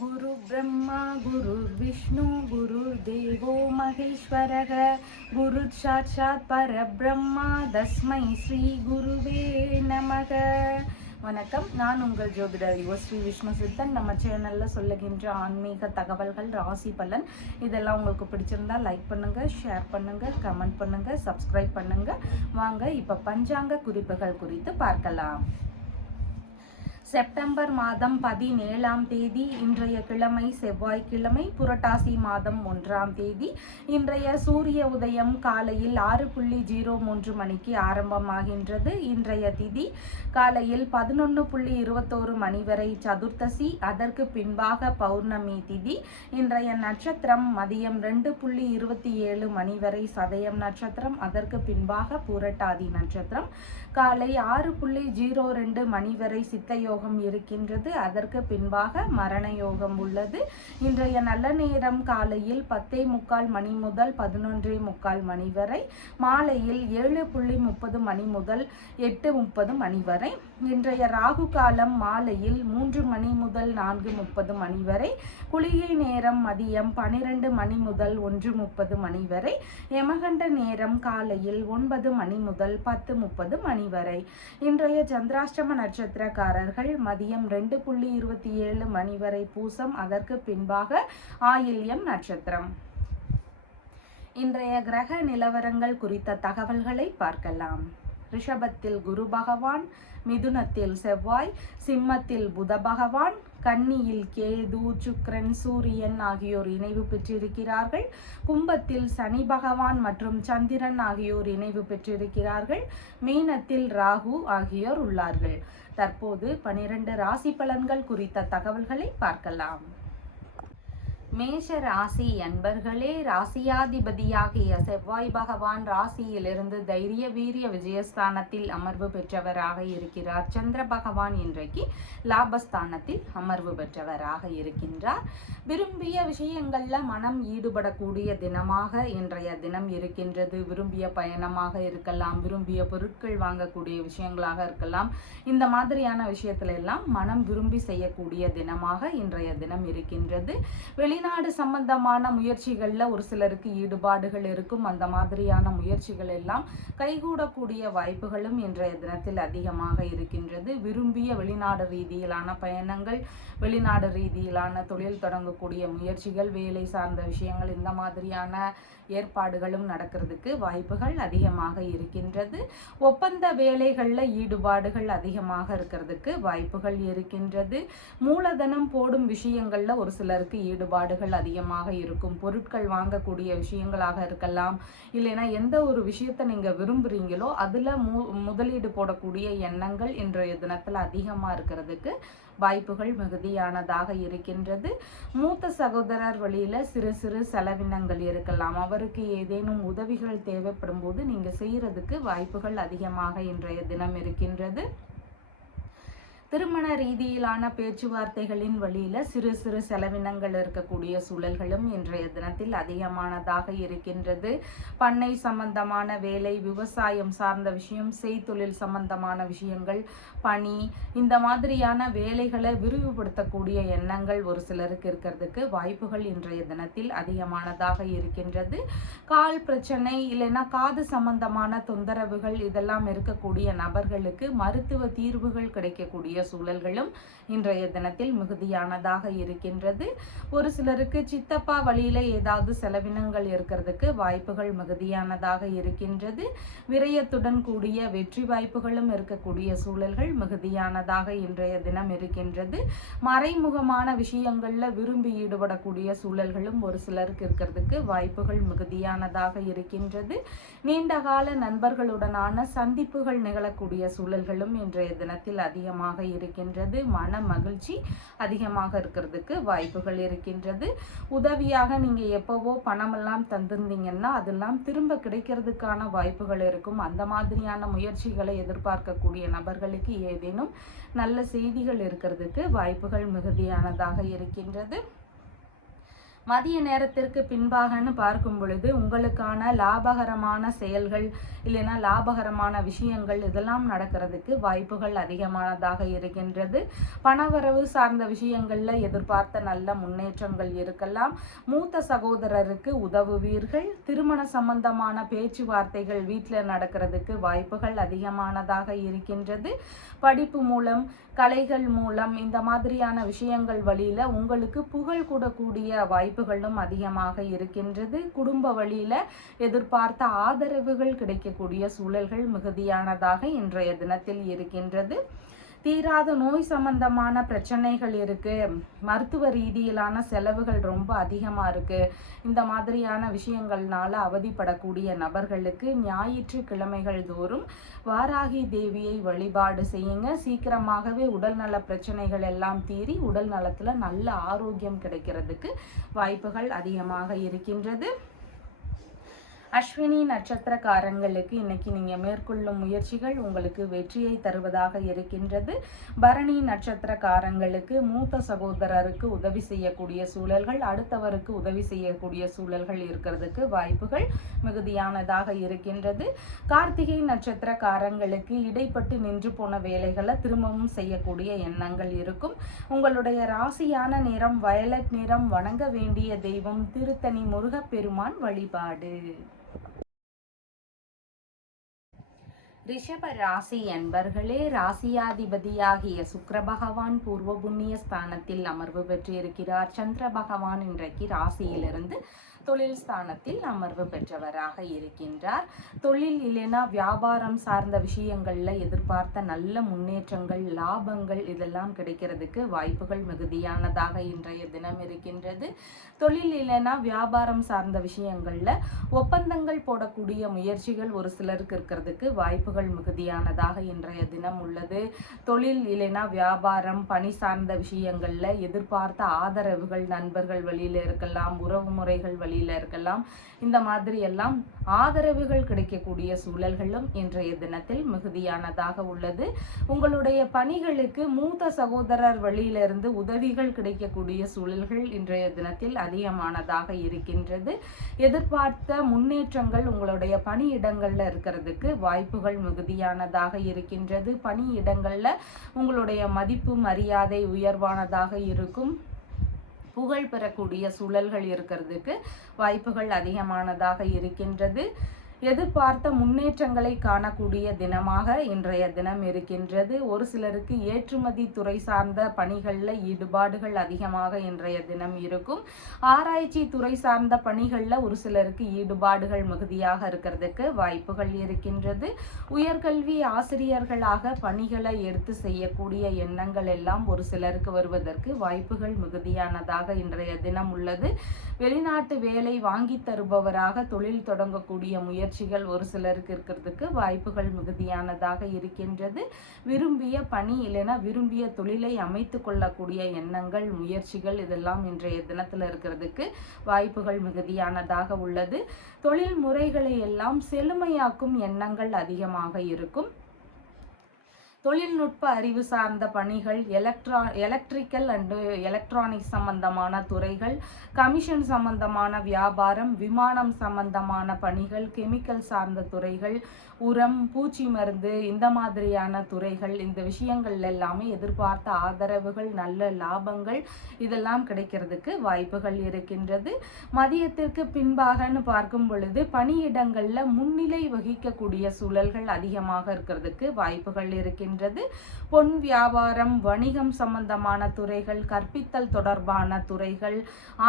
गुरु ब्रह्मा गुरुर्विष्णु गुरुर्देवो महेश्वरः गुरु साक्षात् परब्रह्मा तस्मै ஸ்ரீ குருவே நமக. வணக்கம், நான் உங்கள் ஜோதிடர் ஸ்ரீ விஷ்ணு சித்தன். நம்ம சேனலில் சொல்லுகின்ற ஆன்மீக தகவல்கள், ராசி பலன் இதெல்லாம் உங்களுக்கு பிடிச்சிருந்தா லைக் பண்ணுங்கள், ஷேர் பண்ணுங்கள், கமெண்ட் பண்ணுங்கள், சப்ஸ்கிரைப் பண்ணுங்கள். வாங்க இப்போ பஞ்சாங்க குறிப்புகள் குறித்து பார்க்கலாம். செப்டம்பர் மாதம் 17ஆம் தேதி இன்றைய கிழமை செவ்வாய்க்கிழமை, புரட்டாசி மாதம் 1ஆம் தேதி. இன்றைய சூரிய உதயம் காலையில் 6:03 மணிக்கு ஆரம்பமாகின்றது. இன்றைய திதி காலையில் 11:21 மணி வரை சதுர்த்தசி, அதற்கு பின்பாக பௌர்ணமி திதி. இன்றைய நட்சத்திரம் மதியம் 2:27 மணி வரை சதயம் நட்சத்திரம், அதற்கு பின்பாக பூரட்டாதி நட்சத்திரம். காலை 6:02 மணி வரை சித்தயோகம் இருக்கின்றது, அதற்கு பின்பாக மரண யோகம் உள்ளது. இன்றைய நல்ல நேரம் காலையில் 10:45 மணி முதல் 11:45 மணி வரை, மாலையில் 7:30 மணி முதல் 8:30 மணி வரை. இன்றைய ராகு காலம் மாலையில் 3 மணி முதல் 4:30 மணி வரை. குளிகை நேரம் மதியம் 12 மணி முதல் 1:30 மணி வரை. யமகண்ட நேரம் காலையில் 9 மணி முதல் 10:30 மணி வரை. இன்றைய சந்திராஷ்டம நட்சத்திரக்காரர்கள் மதியம் 2:27 மணி வரை பூசம், அதற்கு பின்பாக ஆயில்யம் நட்சத்திரம். இன்றைய கிரக நிலவரங்கள் குறித்த தகவல்களை பார்க்கலாம். ரிஷபத்தில் குரு பகவான், மிதுனத்தில் செவ்வாய், சிம்மத்தில் புத பகவான், கன்னியில் கேது, சுக்கிரன், சூரியன் ஆகியோர் இணைவு பெற்றிருக்கிறார்கள். கும்பத்தில் சனி பகவான் மற்றும் சந்திரன் ஆகியோர் இணைவு பெற்றிருக்கிறார்கள். மீனத்தில் ராகு ஆகியோர் உள்ளார்கள். தற்போது 12 ராசி பலன்கள் குறித்த தகவல்களை பார்க்கலாம். மேஷ ராசி அன்பர்களே, ராசியாதிபதியாகிய செவ்வாய் பகவான் ராசியிலிருந்து தைரிய வீரிய விஜயஸ்தானத்தில் அமர்வு பெற்றவராக இருக்கிறார். சந்திர பகவான் இன்றைக்கு லாபஸ்தானத்தில் அமர்வு பெற்றவராக இருக்கின்றார். விரும்பிய விஷயங்கள்ல மனம் ஈடுபடக்கூடிய தினமாக இன்றைய தினம் இருக்கின்றது. விரும்பிய பயணமாக இருக்கலாம், விரும்பிய பொருட்கள் வாங்கக்கூடிய விஷயங்களாக இருக்கலாம். இந்த மாதிரியான விஷயத்துல எல்லாம் மனம் விரும்பி செய்யக்கூடிய தினமாக இன்றைய தினம் இருக்கின்றது. வெளிநாடு சம்பந்தமான முயற்சிகள்ல ஒரு சிலருக்கு ஈடுபாடுகள் இருக்கும். அந்த மாதிரியான முயற்சிகள் எல்லாம் கைகூடக்கூடிய வாய்ப்புகளும் இன்றைய தினத்தில் அதிகமாக இருக்கின்றது. விரும்பிய வெளிநாடு ரீதியிலான பயணங்கள், வெளிநாடு ரீதியிலான தொழில் தொடங்கக்கூடிய முயற்சிகள், வேலை சார்ந்த விஷயங்கள், இந்த மாதிரியான ஏற்பாடுகளும் நடக்கிறதுக்கு வாய்ப்புகள் அதிகமாக இருக்கின்றது. ஒப்பந்த வேலைகளில் ஈடுபாடுகள் அதிகமாக இருக்கிறதுக்கு வாய்ப்புகள் இருக்கின்றது. மூலதனம் போடும் விஷயங்கள்ல ஒரு சிலருக்கு ஈடுபாடுகள் அதிகமாக இருக்கும். பொருட்கள் வாங்கக்கூடிய விஷயங்களாக இருக்கலாம், இல்லைன்னா எந்த ஒரு விஷயத்தை நீங்க விரும்புறீங்களோ அதுல முதலீடு போடக்கூடிய எண்ணங்கள் இன்றைய தினத்துல அதிகமா இருக்கிறதுக்கு வாய்ப்புகள் மிகுதியானதாக இருக்கின்றது. மூத்த சகோதரர் வழியில சிறு சிறு செலவினங்கள் இருக்கலாம். அவருக்கு ஏதேனும் உதவிகள் தேவைப்படும் போது நீங்க செய்யறதுக்கு வாய்ப்புகள் அதிகமாக இன்றைய தினம் இருக்கின்றது. திருமண ரீதியிலான பேச்சுவார்த்தைகளின் வழியில சிறு சிறு செலவினங்கள் இருக்கக்கூடிய சூழல்களும் இன்றைய தினத்தில் அதிகமானதாக இருக்கின்றது. பண்ணை சம்பந்தமான வேலை, விவசாயம் சார்ந்த விஷயம், செய்தொழில் சம்பந்தமான விஷயங்கள், பணி, இந்த மாதிரியான வேலைகளை விரிவுபடுத்தக்கூடிய எண்ணங்கள் ஒரு சிலருக்கு இருக்கிறதுக்கு வாய்ப்புகள் இன்றைய தினத்தில் அதிகமானதாக இருக்கின்றது. கால் பிரச்சனை இல்லைன்னா காது சம்பந்தமான தொந்தரவுகள் இதெல்லாம் இருக்கக்கூடிய நபர்களுக்கு மருத்துவ தீர்வுகள் கிடைக்கக்கூடிய சூழல்களும் இன்றைய தினத்தில் மிகுதியானதாக இருக்கின்றது. ஒரு சிலருக்கு சித்தப்பா வழியில ஏதாவது செலவினங்கள் இருக்கிறதுக்கு வாய்ப்புகள் மிகுதியானதாக இருக்கின்றது. விரயத்துடன் கூடிய வெற்றி வாய்ப்புகளும் இருக்கக்கூடிய சூழல்கள் மிகுதியானதாக இன்றைய தினம் இருக்கின்றது. மறைமுகமான விஷயங்கள்ல விரும்பி ஈடுபடக்கூடிய சூழல்களும் ஒரு சிலருக்கு இருக்கிறதுக்கு வாய்ப்புகள் மிகுதியானதாக இருக்கின்றது. நீண்டகால நண்பர்களுடனான சந்திப்புகள் நிகழக்கூடிய சூழல்களும் இன்றைய தினத்தில் அதிகமாக இருக்கின்றது. மன மகிழ்ச்சி அதிகமாக இருக்கிறதுக்கு வாய்ப்புகள் இருக்கின்றது. உதவியாக நீங்க எப்பவோ பணமெல்லாம் தந்திருந்தீங்கன்னா அதெல்லாம் திரும்ப கிடைக்கிறதுக்கான வாய்ப்புகள் இருக்கும். அந்த மாதிரியான முயற்சிகளை எதிர்பார்க்கக்கூடிய நபர்களுக்கு ஏதேனும் நல்ல செய்திகள் இருக்கிறதுக்கு வாய்ப்புகள் மிகுதியானதாக இருக்கின்றது. மதிய நேரத்திற்கு பின்பாகன்னு பார்க்கும் பொழுது உங்களுக்கான லாபகரமான செயல்கள் இல்லைன்னா லாபகரமான விஷயங்கள் இதெல்லாம் நடக்கிறதுக்கு வாய்ப்புகள் அதிகமானதாக இருக்கின்றது. பணவரவு சார்ந்த விஷயங்கள்ல எதிர்பார்த்த நல்ல முன்னேற்றங்கள் இருக்கலாம். மூத்த சகோதரருக்கு உதவுவீர்கள். திருமண சம்பந்தமான பேச்சுவார்த்தைகள் வீட்டில் நடக்கிறதுக்கு வாய்ப்புகள் அதிகமானதாக இருக்கின்றது. படிப்பு மூலம், கலைகள் மூலம், இந்த மாதிரியான விஷயங்கள் வழியில உங்களுக்கு புகழ் கூடக்கூடிய வாய்ப்புகளும் அதிகமாக இருக்கின்றது. குடும்ப வழியில எதிர்பார்த்த ஆதரவுகள் கிடைக்கக்கூடிய சூழல்கள் மிகுதியானதாக இன்றைய தினத்தில் இருக்கின்றது. தீராத நோய் சம்பந்தமான பிரச்சனைகள் இருக்கு, மருத்துவ ரீதியிலான செலவுகள் ரொம்ப அதிகமா இருக்கு, இந்த மாதிரியான விஷயங்கள்னால அவதிப்படக்கூடிய நபர்களுக்கு ஞாயிற்றுக்கிழமைகள் தோறும் வாராகி தேவியை வழிபாடு செய்யுங்க. சீக்கிரமாகவே உடல்நல பிரச்சனைகள் எல்லாம் தீரி உடல் நலத்துல நல்ல ஆரோக்கியம் கிடைக்கிறதுக்கு வாய்ப்புகள் அதிகமாக இருக்கின்றது. அஸ்வினி நட்சத்திரக்காரங்களுக்கு இன்னைக்கு நீங்க மேற்கொள்ளும் முயற்சிகள் உங்களுக்கு வெற்றியை தருவதாக இருக்கின்றது. பரணி நட்சத்திரக்காரங்களுக்கு மூத்த சகோதரருக்கு உதவி செய்யக்கூடிய சூழல்கள், அடுத்தவருக்கு உதவி செய்யக்கூடிய சூழல்கள் இருக்கிறதுக்கு வாய்ப்புகள் மிகுதியானதாக இருக்கின்றது. கார்த்திகை நட்சத்திரக்காரங்களுக்கு இடைப்பட்டு நின்று போன வேலைகளை திரும்பவும் செய்யக்கூடிய எண்ணங்கள் இருக்கும். உங்களுடைய ராசியான நிறம் வயலட் நிறம். வணங்க வேண்டிய தெய்வம் திருத்தணி முருகப்பெருமான் வழிபாடு. ரிஷப ராசி என்பர்களே, ராசியாதிபதியாகிய சுக்கிர பகவான் பூர்வ புண்ணிய ஸ்தானத்தில் அமர்வு பெற்றிருக்கிறார். சந்திர பகவான் இன்றைக்கு ராசியிலிருந்து தொழில் ஸ்தானத்தில் அமர்வு பெற்றவராக இருக்கின்றார். தொழில் இல்லைனா வியாபாரம் சார்ந்த விஷயங்கள்ல எதிர்பார்த்த நல்ல முன்னேற்றங்கள், லாபங்கள் இதெல்லாம் கிடைக்கிறதுக்கு வாய்ப்புகள் மிகுதியானதாக இன்றைய தினம் இருக்கின்றது. தொழில் இல்லைனா வியாபாரம் சார்ந்த விஷயங்கள்ல ஒப்பந்தங்கள் போடக்கூடிய முயற்சிகள் ஒரு சிலருக்கு இருக்கிறதுக்கு வாய்ப்புகள் மிகுதியானதாக இன்றைய தினம் உள்ளது. தொழில் இல்லைனா வியாபாரம், பணி சார்ந்த விஷயங்கள்ல எதிர்பார்த்த ஆதரவுகள் நண்பர்கள் வழியில இருக்கலாம், உறவு முறைகள் வழியில இருக்கலாம், இந்த மாதிரி எல்லாம் ஆதரவுகள் கிடைக்கக்கூடிய சூழல்களும் இன்றைய தினத்தில் மிகுதியானதாக உள்ளது. உங்களுடைய பணிகளுக்கு மூத்த சகோதரர் வழியிலிருந்து உதவிகள் கிடைக்கக்கூடிய சூழல்கள் இன்றைய தினத்தில் அதிகமானதாக இருக்கின்றது. எதிர்பார்த்த முன்னேற்றங்கள் உங்களுடைய பணியிடங்கள்ல இருக்கிறதுக்கு வாய்ப்புகள் மிகுதியானதாக இருக்கின்றது. பணியிடங்கள்ல உங்களுடைய மதிப்பு மரியாதை உயர்வானதாக இருக்கும். புகழ் பெறக்கூடிய சூழல்கள் இருக்கிறதுக்கு வாய்ப்புகள் அதிகமானதாக இருக்கின்றது. எதிர்பார்த்த முன்னேற்றங்களை காணக்கூடிய தினமாக இன்றைய தினம் இருக்கின்றது. ஒரு சிலருக்கு ஏற்றுமதி துறை சார்ந்த பணிகளில் ஈடுபாடுகள் அதிகமாக இன்றைய தினம் இருக்கும். ஆராய்ச்சி துறை சார்ந்த பணிகளில் ஒரு சிலருக்கு ஈடுபாடுகள் மிகுதியாக இருக்கிறதுக்கு வாய்ப்புகள் இருக்கின்றது. உயர்கல்வி ஆசிரியர்களாக பணிகளை எடுத்து செய்யக்கூடிய எண்ணங்கள் எல்லாம் ஒரு சிலருக்கு வருவதற்கு வாய்ப்புகள் மிகுதியானதாக இன்றைய தினம் உள்ளது. வெளிநாட்டு வேலை வாங்கி தருபவராக தொழில் தொடங்கக்கூடிய முயற்சிகள் ஒரு சிலருக்கு இருக்கிறதுக்கு வாய்ப்புகள் மிகுதியானதாக இருக்கின்றது. விரும்பிய பணி இல்லைன்னா விரும்பிய தொழிலை அமைத்து கொள்ளக்கூடிய எண்ணங்கள், முயற்சிகள் இதெல்லாம் இன்றைய தினத்தில் இருக்கிறதுக்கு வாய்ப்புகள் மிகுதியானதாக உள்ளது. தொழில் முறைகளை எல்லாம் செழுமையாக்கும் எண்ணங்கள் அதிகமாக இருக்கும். தொழில்நுட்ப அறிவு சார்ந்த பணிகள், எலக்ட்ரிக்கல் அண்டு எலக்ட்ரானிக்ஸ் சம்பந்தமான துறைகள், கமிஷன் சம்பந்தமான வியாபாரம், விமானம் சம்பந்தமான பணிகள், கெமிக்கல் சார்ந்த துறைகள், உரம், பூச்சி மருந்து இந்த மாதிரியான துறைகள், இந்த விஷயங்கள் எல்லாமே எதிர்பார்த்த ஆதரவுகள், நல்ல லாபங்கள் இதெல்லாம் கிடைக்கிறதுக்கு வாய்ப்புகள் இருக்கின்றது. மதியத்திற்கு பின்பாகன்னு பார்க்கும் பொழுது பணியிடங்கள்ல முன்னிலை வகிக்கக்கூடிய சூழல்கள் அதிகமாக இருக்கிறதுக்கு வாய்ப்புகள் இருக்கின்றது. பொன் வியாபாரம், வணிகம் சம்பந்தமான துறைகள், கற்பித்தல் தொடர்பான துறைகள்,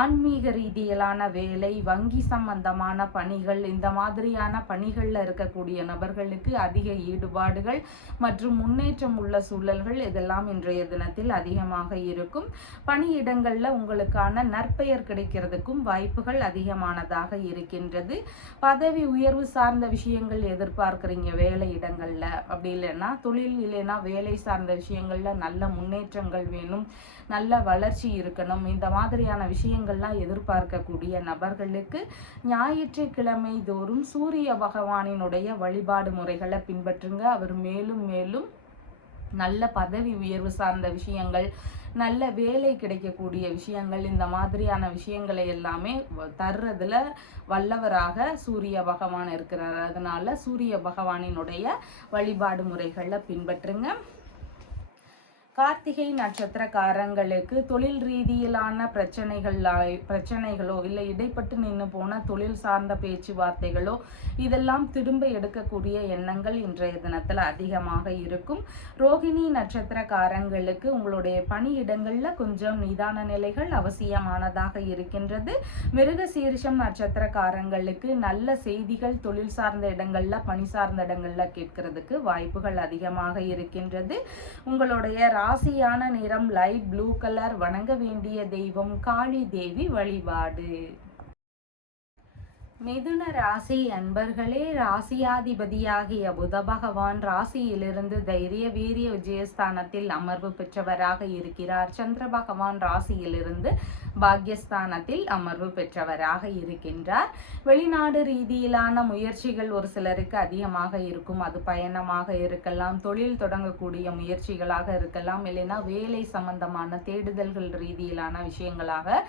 ஆன்மீக ரீதியிலான வேலை, வங்கி சம்பந்தமான பணிகள், இந்த மாதிரியான பணிகள்ல இருக்கக்கூடிய நபர்களுக்கு அதிக ஈடுபாடுகள் மற்றும் முன்னேற்றம் உள்ள சூழல்கள் இதெல்லாம் இன்றைய தினத்தில் அதிகமாக இருக்கும். பணியிடங்கள்ல உங்களுக்கான நற்பெயர் கிடைக்கிறதுக்கும் வாய்ப்புகள் அதிகமானதாக இருக்கின்றது. பதவி உயர்வு சார்ந்த விஷயங்கள் எதிர்பார்க்கிறீங்க வேலை இடங்கள்ல, அப்படி இல்லைன்னா தொழில் இல்லைன்னா வேலை சார்ந்த விஷயங்கள்ல நல்ல முன்னேற்றங்கள் வேணும், நல்ல வளர்ச்சி இருக்கணும், இந்த மாதிரியான விஷயங்கள்லாம் எதிர்பார்க்கக்கூடிய நபர்களுக்கு ஞாயிற்றுக்கிழமை தோறும் சூரிய பகவானினுடைய வழிபாடு முறைகளை பின்பற்றுங்க. அவர் மேலும் மேலும் நல்ல பதவி உயர்வு சார்ந்த விஷயங்கள், நல்ல வேலை கிடைக்கக்கூடிய விஷயங்கள், இந்த மாதிரியான விஷயங்களை எல்லாமே தர்றதுல வல்லவராக சூரிய பகவான் இருக்கிறார். அதனால சூரிய பகவானினுடைய வழிபாடு முறைகளை பின்பற்றுங்க. கார்த்திகை நட்சத்திரக்காரங்களுக்கு தொழில் ரீதியிலான பிரச்சனைகளோ இல்லை இடைப்பட்டு நின்று போன தொழில் சார்ந்த பேச்சுவார்த்தைகளோ இதெல்லாம் திரும்ப எடுக்கக்கூடிய எண்ணங்கள் இன்றைய தினத்தில் அதிகமாக இருக்கும். ரோகிணி நட்சத்திரக்காரங்களுக்கு உங்களுடைய பணியிடங்களில் கொஞ்சம் நிதான நிலைகள் அவசியமானதாக இருக்கின்றது. மிருகசீரிஷம் நட்சத்திரக்காரங்களுக்கு நல்ல செய்திகள் தொழில் சார்ந்த இடங்கள்ல பணி சார்ந்த இடங்கள்ல கேட்கறதுக்கு வாய்ப்புகள் அதிகமாக இருக்கின்றது. உங்களுடைய ராசியான நிறம் லைட் ப்ளூ கலர். வணங்க வேண்டிய தெய்வம் காளி தேவி வழிபாடு. மிதுன ராசி அன்பர்களே, ராசியாதிபதியாகிய புத பகவான் ராசியிலிருந்து தைரிய வீரிய விஜயஸ்தானத்தில் அமர்வு பெற்றவராக இருக்கிறார். சந்திர பகவான் ராசியிலிருந்து பாக்யஸ்தானத்தில் அமர்வு பெற்றவராக இருக்கின்றார். வெளிநாடு ரீதியிலான முயற்சிகள் ஒரு சிலருக்கு அதிகமாக இருக்கும். அது பயணமாக இருக்கலாம், தொழில் தொடங்கக்கூடிய முயற்சிகளாக இருக்கலாம், இல்லைன்னா வேலை சம்பந்தமான தேடுதல்கள் ரீதியிலான விஷயங்களாக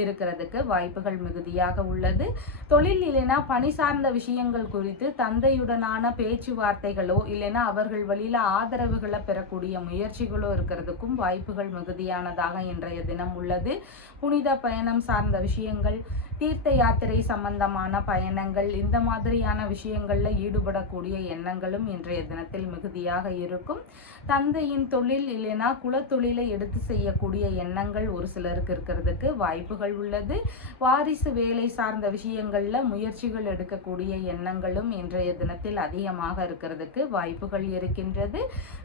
இருக்கிறதுக்கு வாய்ப்புகள் மிகுதியாக உள்ளது. தொழில் இல்லைன்னா பணி சார்ந்த விஷயங்கள் குறித்து தந்தையுடனான பேச்சுவார்த்தைகளோ இல்லைன்னா அவர்கள் வழியில ஆதரவுகளை பெறக்கூடிய முயற்சிகளோ இருக்கிறதுக்கும் வாய்ப்புகள் மிகுதியானதாக இன்றைய தினம் உள்ளது. புனித பயணம் சார்ந்த விஷயங்கள், தீர்த்த யாத்திரை சம்பந்தமான பயணங்கள், இந்த மாதிரியான விஷயங்கள்ல ஈடுபடக்கூடிய எண்ணங்களும் இன்றைய தினத்தில் மிகுதியாக இருக்கும். தந்தையின் தொழில் இல்லைன்னா குலத்தொழிலை எடுத்து செய்யக்கூடிய எண்ணங்கள் ஒரு சிலருக்கு இருக்கிறதுக்கு வாய்ப்புகள் உள்ளது. வாரிசு வேலை சார்ந்த விஷயங்கள்ல முயற்சிகள் எடுக்கக்கூடிய எண்ணங்களும் இன்றைய தினத்தில் அதிகமாக இருக்கிறதுக்கு வாய்ப்புகள் இருக்கின்றது.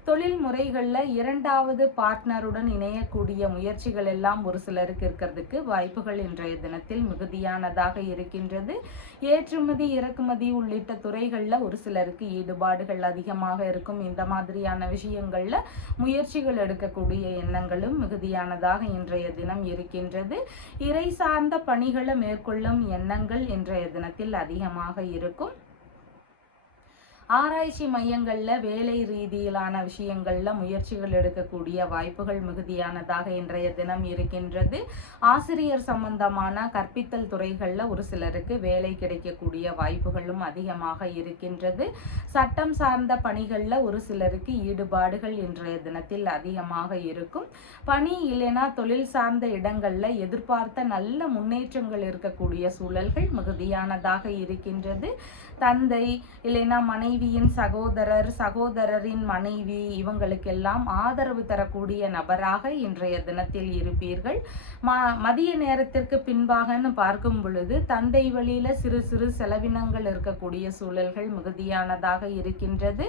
தொழில் முறைகள்ல இரண்டாவது பார்ட்னருடன் இணையக்கூடிய முயற்சிகள் எல்லாம் ஒரு சிலருக்கு இருக்கிறதுக்கு வாய்ப்புகள் இன்றைய தினத்தில் மிகுதியானதாக இருக்கின்றது. ஏற்றுமதி இறக்குமதி உள்ளிட்ட துறைகள்ல ஒரு சிலருக்கு ஈடுபாடுகள் அதிகமாக இருக்கும். இந்த மாதிரியான விஷயங்கள்ல முயற்சிகள் எடுக்கக்கூடிய எண்ணங்களும் மிகுதியானதாக இன்றைய தினம் இருக்கின்றது. இறை சார்ந்த பணிகளை மேற்கொள்ளும் எண்ணங்கள் இன்றைய தினத்தில் அதிகமாக இருக்கும். ஆராய்ச்சி மையங்கள்ல வேலை ரீதியிலான விஷயங்கள்ல முயற்சிகள் எடுக்கக்கூடிய வாய்ப்புகள் மிகுதியானதாக இன்றைய தினம் இருக்கின்றது. ஆசிரியர் சம்பந்தமான கற்பித்தல் துறைகள்ல ஒரு சிலருக்கு வேலை கிடைக்கக்கூடிய வாய்ப்புகளும் அதிகமாக இருக்கின்றது. சட்டம் சார்ந்த பணிகள்ல ஒரு சிலருக்கு ஈடுபாடுகள் இன்றைய தினத்தில் அதிகமாக இருக்கும். பணி இல்லைன்னா தொழில் சார்ந்த இடங்கள்ல எதிர்பார்த்த நல்ல முன்னேற்றங்கள் இருக்கக்கூடிய சூழல்கள் மிகுதியானதாக இருக்கின்றது. தந்தை இல்லைன்னா மனைவியின் சகோதரர், சகோதரரின் மனைவி, இவங்களுக்கெல்லாம் ஆதரவு தரக்கூடிய நபராக இன்றைய தினத்தில் இருப்பீர்கள். மதிய நேரத்திற்கு பின்பாகன்னு பார்க்கும் பொழுது தந்தை வழியில சிறு சிறு செலவினங்கள் இருக்கக்கூடிய சூழல்கள் மிகுதியானதாக இருக்கின்றது.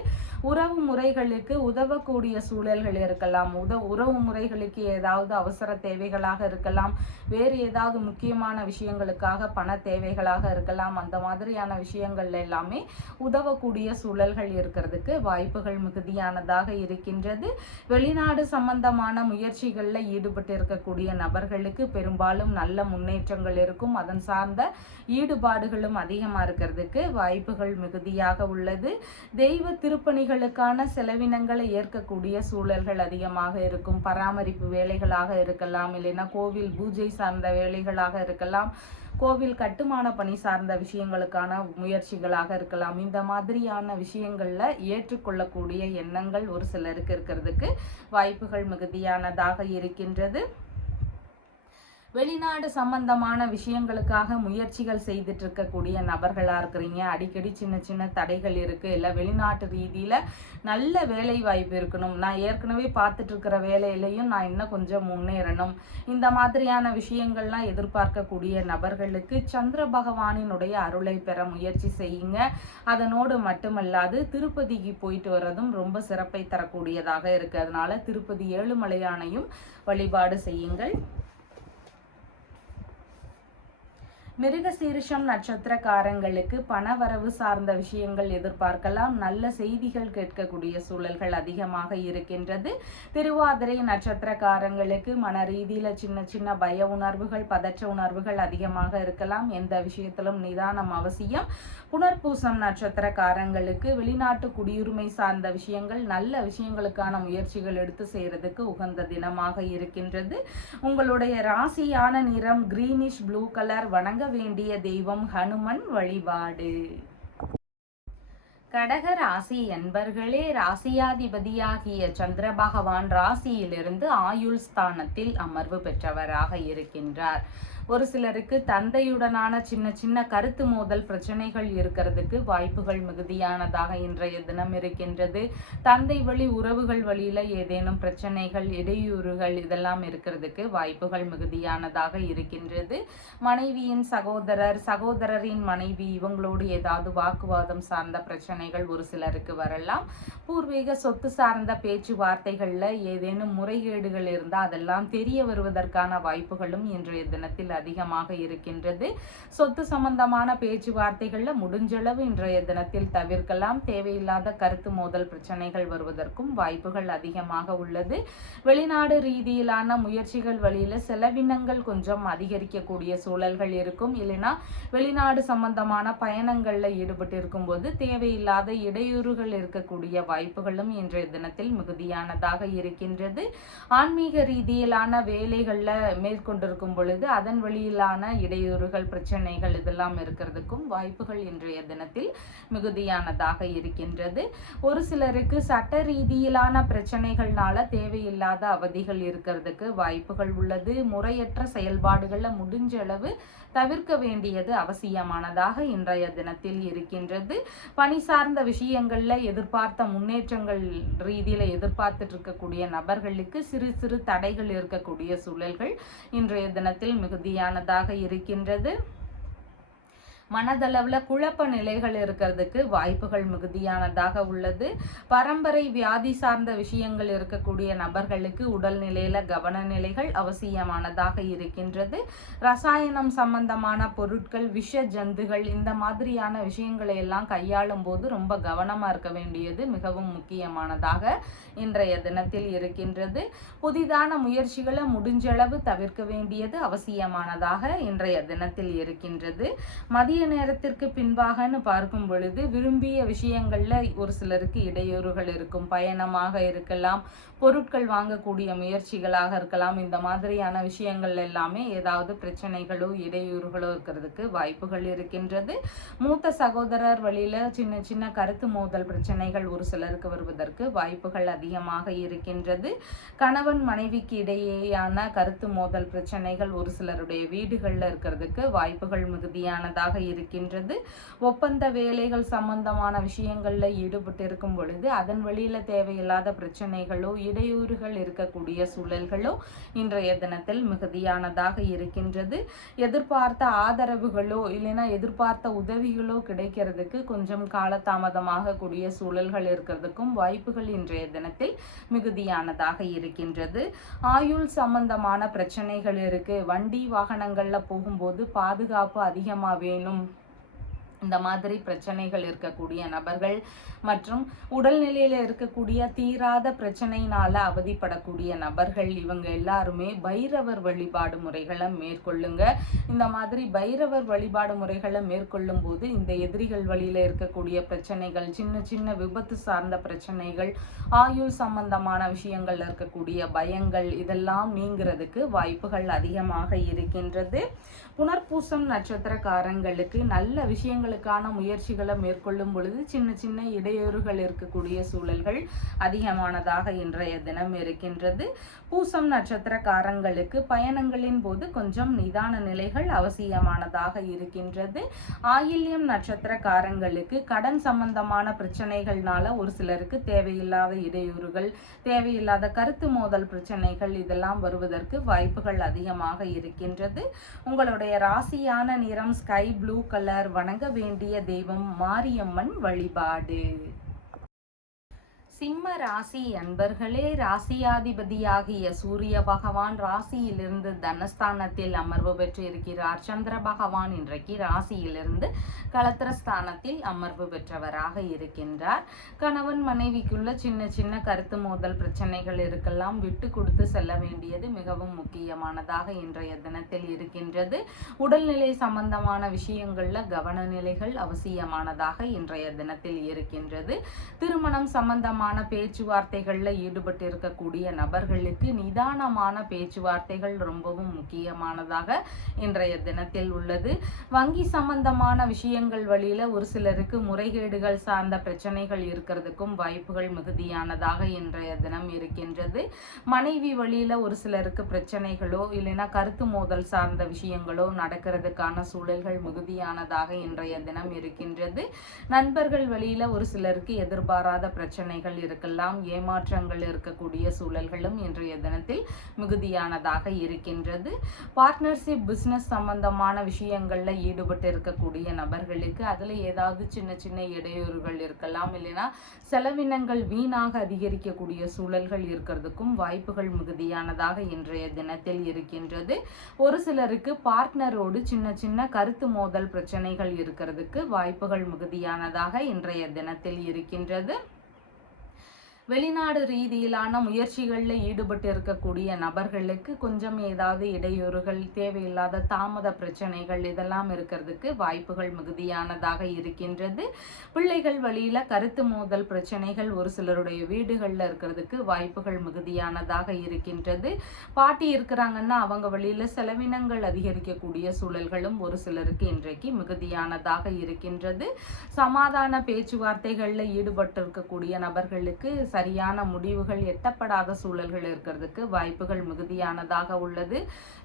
உறவு முறைகளுக்கு உதவக்கூடிய சூழல்கள் இருக்கலாம். உறவு முறைகளுக்கு ஏதாவது அவசர தேவைகளாக இருக்கலாம், வேறு ஏதாவது முக்கியமான விஷயங்களுக்காக பண தேவைகளாக இருக்கலாம். அந்த மாதிரியான விஷயங்கள் எல்லாமே உதவக்கூடிய சூழல்கள் இருக்கிறதுக்கு வாய்ப்புகள் மிகுதியானதாக இருக்கின்றது. வெளிநாடு சம்பந்தமான முயற்சிகள்ல ஈடுபட்டு இருக்கக்கூடிய நபர்களுக்கு பெரும்பாலும் நல்ல முன்னேற்றங்கள் இருக்கும். அதன் சார்ந்த ஈடுபாடுகளும் அதிகமா இருக்கிறதுக்கு வாய்ப்புகள் மிகுதியாக உள்ளது. தெய்வ திருப்பணிகளுக்கான செலவினங்களை ஏற்கக்கூடிய சூழல்கள் அதிகமாக இருக்கும். பராமரிப்பு வேலைகளாக இருக்கலாம், இல்லைன்னா கோவில் பூஜை சார்ந்த வேலைகளாக இருக்கலாம், கோவில் கட்டுமான பணி சார்ந்த விஷயங்களுக்கான முயற்சிகளாக இருக்கலாம். இந்த மாதிரியான விஷயங்கள்ல ஏற்றுக்கொள்ளக்கூடிய எண்ணங்கள் ஒரு சிலருக்கு இருக்கிறதுக்கு வாய்ப்புகள் மிகுதியானதாக இருக்கின்றது. வெளிநாடு சம்பந்தமான விஷயங்களுக்காக முயற்சிகள் செய்துட்டு இருக்கக்கூடிய நபர்களா இருக்கிறீங்க. அடிக்கடி சின்ன சின்ன தடைகள் இருக்கு. இல்லை வெளிநாட்டு ரீதியில நல்ல வேலை வாய்ப்பு இருக்கணும், நான் ஏற்கனவே பார்த்துட்டு இருக்கிற வேலையிலையும் நான் இன்னும் கொஞ்சம் முன்னேறணும், இந்த மாதிரியான விஷயங்கள்லாம் எதிர்பார்க்கக்கூடிய நபர்களுக்கு சந்திர பகவானினுடைய அருளை பெற முயற்சி செய்யுங்க. அதனோடு மட்டுமல்லாது திருப்பதிக்கு போயிட்டு வர்றதும் ரொம்ப சிறப்பை தரக்கூடியதாக இருக்கு. அதனால திருப்பதி ஏழுமலையானையும் வழிபாடு செய்யுங்கள். மிருகசீரிஷம் நட்சத்திரக்காரங்களுக்கு பணவரவு சார்ந்த விஷயங்கள் எதிர்பார்க்கலாம். நல்ல செய்திகள் கேட்கக்கூடிய சூழல்கள் அதிகமாக இருக்கின்றது. திருவாதிரை நட்சத்திரக்காரங்களுக்கு மன ரீதியில சின்ன சின்ன பய உணர்வுகள், பதற்ற உணர்வுகள் அதிகமாக இருக்கலாம். எந்த விஷயத்திலும் நிதானம் அவசியம். புனர்பூசம் நட்சத்திரக்காரங்களுக்கு வெளிநாட்டு குடியுரிமை சார்ந்த விஷயங்கள், நல்ல விஷயங்களுக்கான முயற்சிகள் எடுத்து செய்யறதுக்கு உகந்த தினமாக இருக்கின்றது. உங்களுடைய ராசியான நிறம் கிரீனிஷ் ப்ளூ கலர். வணங்க வேண்டிய தெய்வம் ஹனுமன் வழிபாடு. கடக ராசி என்பர்களே, ராசியாதிபதியாகிய சந்திர பகவான் ராசியிலிருந்து ஆயுள் ஸ்தானத்தில் அமர்வு பெற்றவராக இருக்கின்றார். ஒரு சிலருக்கு தந்தையுடனான சின்ன சின்ன கருத்து மோதல் பிரச்சனைகள் இருக்கிறதுக்கு வாய்ப்புகள் மிகுதியானதாக இன்றைய தினம் இருக்கின்றது. தந்தை வழி உறவுகள் வழியில ஏதேனும் பிரச்சனைகள், இடையூறுகள் இதெல்லாம் இருக்கிறதுக்கு வாய்ப்புகள் மிகுதியானதாக இருக்கின்றது. மனைவியின் சகோதரர், சகோதரரின் மனைவி இவங்களோடு ஏதாவது வாக்குவாதம் சார்ந்த பிரச்சனைகள் ஒரு சிலருக்கு வரலாம். பூர்வீக சொத்து சார்ந்த பேச்சுவார்த்தைகள்ல ஏதேனும் முறைகேடுகள் இருந்தால் அதெல்லாம் தெரிய வருவதற்கான வாய்ப்புகளும் இன்றைய தினத்தில் அதிகமாக இருக்கின்றது. சொத்து சம்பந்தமான பேச்சுவார்த்தைகள்ல முடிஞ்சளவு இன்றைய தினத்தில் தவிர்க்கலாம். தேவையில்லாத கருத்து மோதல் பிரச்சனைகள் வருவதற்கும் வாய்ப்புகள் அதிகமாக உள்ளது. வெளிநாடு ரீதியிலான முயற்சிகள் வழியில செலவினங்கள் கொஞ்சம் அதிகரிக்கக்கூடிய சூழல்கள் இருக்கும். இல்லைன்னா வெளிநாடு சம்பந்தமான பயணங்கள்ல ஈடுபட்டு இருக்கும் போது தேவையில்லாத இடையூறுகள் இருக்கக்கூடிய வாய்ப்புகளும் இன்றைய தினத்தில் மிகுதியானதாக இருக்கின்றது. ஆன்மீக ரீதியிலான வேலைகள்ல மேற்கொண்டிருக்கும் பொழுது அதன் வழியிலான இடையூறுகள், பிரச்சனைகள் இதெல்லாம் இருக்கிறதுக்கும் வாய்ப்புகள் இன்றைய தினத்தில் மிகுதியானதாக இருக்கின்றது. ஒரு சிலருக்கு சட்ட ரீதியிலான பிரச்சனைகள்னால தேவையில்லாத அவதிகள் இருக்கிறதுக்கு வாய்ப்புகள் உள்ளது. முறையற்ற செயல்பாடுகள்ல முடிஞ்ச அளவு தவிர்க்க வேண்டியது அவசியமானதாக இன்றைய தினத்தில் இருக்கின்றது. பணி சார்ந்த விஷயங்கள்ல எதிர்பார்த்த முன்னேற்றங்கள் ரீதியில எதிர்பார்த்துட்டு இருக்கக்கூடிய நபர்களுக்கு சிறு சிறு தடைகள் இருக்கக்கூடிய சூழல்கள் இன்றைய தினத்தில் மிகுதியானதாக இருக்கின்றது. மனதளவில் குழப்ப நிலைகள் இருக்கிறதுக்கு வாய்ப்புகள் மிகுதியானதாக உள்ளது. பரம்பரை வியாதி சார்ந்த விஷயங்கள் இருக்கக்கூடிய நபர்களுக்கு உடல்நிலையில கவன நிலைகள் அவசியமானதாக இருக்கின்றது. ரசாயனம் சம்பந்தமான பொருட்கள், விஷ ஜந்துகள் இந்த மாதிரியான விஷயங்களை எல்லாம் கையாளும் போது ரொம்ப கவனமா இருக்க வேண்டியது மிகவும் முக்கியமானதாக இன்றைய தினத்தில் இருக்கின்றது. புதிதான முயற்சிகளை முடிஞ்சளவு தவிர்க்க வேண்டியது அவசியமானதாக இன்றைய தினத்தில் இருக்கின்றது. மதிய நேரத்திற்கு பின்பாகன்னு பார்க்கும் பொழுது விரும்பிய விஷயங்கள்ல ஒரு சிலருக்கு இடையூறுகள் இருக்கும். பயணமாக இருக்கலாம், பொருட்கள் வாங்கக்கூடிய முயற்சிகளாக இருக்கலாம். இந்த மாதிரியான விஷயங்கள் எல்லாமே ஏதாவது பிரச்சனைகளோ இடையூறுகளோ இருக்கிறதுக்கு வாய்ப்புகள் இருக்கின்றது. மூத்த சகோதரர் வழியில சின்ன சின்ன கருத்து மோதல் பிரச்சனைகள் ஒரு சிலருக்கு வருவதற்கு வாய்ப்புகள் அதிகமாக இருக்கின்றது. கணவன் மனைவிக்கு இடையேயான கருத்து மோதல் பிரச்சனைகள் ஒரு சிலருடைய வீடுகள்ல இருக்கிறதுக்கு வாய்ப்புகள் மிகுதியானதாக இருக்கின்றது. ஒப்பந்த வேலைகள் சம்பந்தமான விஷயங்கள்ல ஈடுபட்டு இருக்கும் பொழுது அதன் வழியில தேவையில்லாத பிரச்சனைகளோ இடையூறுகள் இருக்கக்கூடிய சூழல்களோ இன்றைய தினத்தில் மிகுதியானதாக இருக்கின்றது. எதிர்பார்த்த ஆதரவுகளோ இல்லைன்னா எதிர்பார்த்த உதவிகளோ கிடைக்கிறதுக்கு கொஞ்சம் காலதாமதமாக கூடிய சூழல்கள் இருக்கிறதுக்கும் வாய்ப்புகள் இன்றைய தினத்தில் மிகுதியானதாக இருக்கின்றது. ஆயுள் சம்பந்தமான பிரச்சனைகள் இருக்கு. வண்டி வாகனங்கள்ல போகும்போது பாதுகாப்பு அதிகமா வேணும். இந்த மாதிரி பிரச்சனைகள் இருக்கக்கூடிய நபர்கள் மற்றும் உடல்நிலையில இருக்கக்கூடிய தீராத பிரச்சனையினால அவதிப்படக்கூடிய நபர்கள் இவங்க எல்லாருமே பைரவர் வழிபாடு முறைகளை மேற்கொள்ளுங்க. இந்த மாதிரி பைரவர் வழிபாடு முறைகளை மேற்கொள்ளும் போது இந்த எதிரிகள் வழியில இருக்கக்கூடிய பிரச்சனைகள், சின்ன சின்ன விபத்து சார்ந்த பிரச்சனைகள், ஆயுள் சம்பந்தமான விஷயங்கள்ல இருக்கக்கூடிய பயங்கள் இதெல்லாம் நீங்கிறதுக்கு வாய்ப்புகள் அதிகமாக இருக்கின்றது. புனர்பூசம் நட்சத்திரக்காரங்களுக்கு நல்ல விஷயங்களுக்கான முயற்சிகளை மேற்கொள்ளும் பொழுது சின்ன சின்ன இடையூறுகள் இருக்கக்கூடிய சூழல்கள் அதிகமானதாக இன்றைய தினம் இருக்கின்றது. பூசம் நட்சத்திரக்காரங்களுக்கு பயணங்களின் போது கொஞ்சம் நிதான நிலைகள் அவசியமானதாக இருக்கின்றது. ஆயில்யம் நட்சத்திரக்காரங்களுக்கு கடன் சம்பந்தமான பிரச்சனைகள்னால ஒரு சிலருக்கு தேவையில்லாத இடையூறுகள், தேவையில்லாத கருத்து மோதல் பிரச்சனைகள் இதெல்லாம் வருவதற்கு வாய்ப்புகள் அதிகமாக இருக்கின்றது. உங்களுடைய ராசியான நிறம் ஸ்கை ப்ளூ கலர். வணங்க வேண்டிய தெய்வம் மாரியம்மன் வழிபாடு. சிம்ம ராசி அன்பர்களே, ராசியாதிபதியாகிய சூரிய பகவான் ராசியிலிருந்து தனஸ்தானத்தில் அமர்வு பெற்று இருக்கிறார். சந்திர பகவான் இன்றைக்கு ராசியிலிருந்து களத்திரஸ்தானத்தில் அமர்வு பெற்றவராக இருக்கின்றார். கணவன் மனைவிக்குள்ள சின்ன சின்ன கருத்து மோதல் பிரச்சனைகள் இருக்கலாம். விட்டு கொடுத்து செல்ல வேண்டியது மிகவும் முக்கியமானதாக இன்றைய தினத்தில் இருக்கின்றது. உடல்நிலை சம்பந்தமான விஷயங்கள்ல கவன நிலைகள் அவசியமானதாக இன்றைய தினத்தில் இருக்கின்றது. திருமணம் சம்பந்தமான பேச்சுவார்த்தைகள்ல ஈடுபட்டு இருக்கக்கூடிய நபர்களுக்கு நிதானமான பேச்சுவார்த்தைகள் ரொம்பவும் முக்கியமானதாக இன்றைய தினத்தில் உள்ளது. வங்கி சம்பந்தமான விஷயங்கள் வழியில ஒரு சிலருக்கு முறைகேடுகள் சார்ந்த பிரச்சனைகள் இருக்கிறதுக்கும் வாய்ப்புகள் மிகுதியானதாக இன்றைய தினம் இருக்கின்றது. மனைவி வழியில ஒரு சிலருக்கு பிரச்சனைகளோ இல்லைன்னா கருத்து மோதல் சார்ந்த விஷயங்களோ நடக்கிறதுக்கான சூழல்கள் மிகுதியானதாக இன்றைய தினம் இருக்கின்றது. நண்பர்கள் வழியில ஒரு சிலருக்கு எதிர்பாராத பிரச்சனைகள் இருக்கலாம். ஏமாற்றங்கள் இருக்கக்கூடிய சூழல்களும் இன்றைய தினத்தில் மிகுதியானதாக இருக்கின்றது. பார்ட்னர்ஷிப் பிசினஸ் சம்பந்தமான விஷயங்கள்ல ஈடுபட்டு இருக்கக்கூடிய நபர்களுக்கு அதுல ஏதாவது சின்ன சின்ன இடையூறுகள் இருக்கலாம். இல்லைன்னா செலவினங்கள் வீணாக அதிகரிக்கக்கூடிய சூழல்கள் இருக்கிறதுக்கும் வாய்ப்புகள் மிகுதியானதாக இன்றைய தினத்தில் இருக்கின்றது. ஒரு சிலருக்கு பார்ட்னரோடு சின்ன சின்ன கருத்து மோதல் பிரச்சனைகள் இருக்கிறதுக்கு வாய்ப்புகள் மிகுதியானதாக இன்றைய தினத்தில் இருக்கின்றது. வெளிநாடு ரீதியிலான முயற்சிகளில் ஈடுபட்டு இருக்கக்கூடிய நபர்களுக்கு கொஞ்சம் ஏதாவது இடையூறுகள், தேவையில்லாத தாமத பிரச்சனைகள் இதெல்லாம் இருக்கிறதுக்கு வாய்ப்புகள் மிகுதியானதாக இருக்கின்றது. பிள்ளைகள் வழியில கருத்து மோதல் பிரச்சனைகள் ஒரு சிலருடைய வீடுகளில் இருக்கிறதுக்கு வாய்ப்புகள் மிகுதியானதாக இருக்கின்றது. பாட்டி இருக்கிறாங்கன்னா அவங்க வழியில செலவினங்கள் அதிகரிக்கக்கூடிய சூழல்களும் ஒரு சிலருக்கு இன்றைக்கு மிகுதியானதாக இருக்கின்றது. சமாதான பேச்சுவார்த்தைகளில் ஈடுபட்டு இருக்கக்கூடிய நபர்களுக்கு சரியான முடிவுகள் எட்டப்படாத சூழல்கள் இருக்கிறதுக்கு வாய்ப்புகள் மிகுதியானதாக உள்ளது.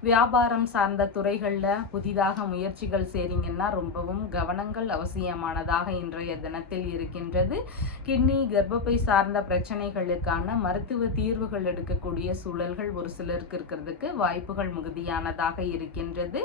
வியாபாரம் சார்ந்த துறைகள்ல புதிதாக முயற்சிகள் செய்றீங்கன்னா ரொம்பவும் கவனங்கள் அவசியமானதாக இன்றைய தினத்தில் இருக்கின்றது. கிட்னி கர்ப்பப்பை சார்ந்த பிரச்சனைகளுக்கான மருத்துவ தீர்வுகள் எடுக்கக்கூடிய சூழல்கள் ஒரு சிலருக்கு இருக்கிறதுக்கு வாய்ப்புகள் மிகுதியானதாக இருக்கின்றது.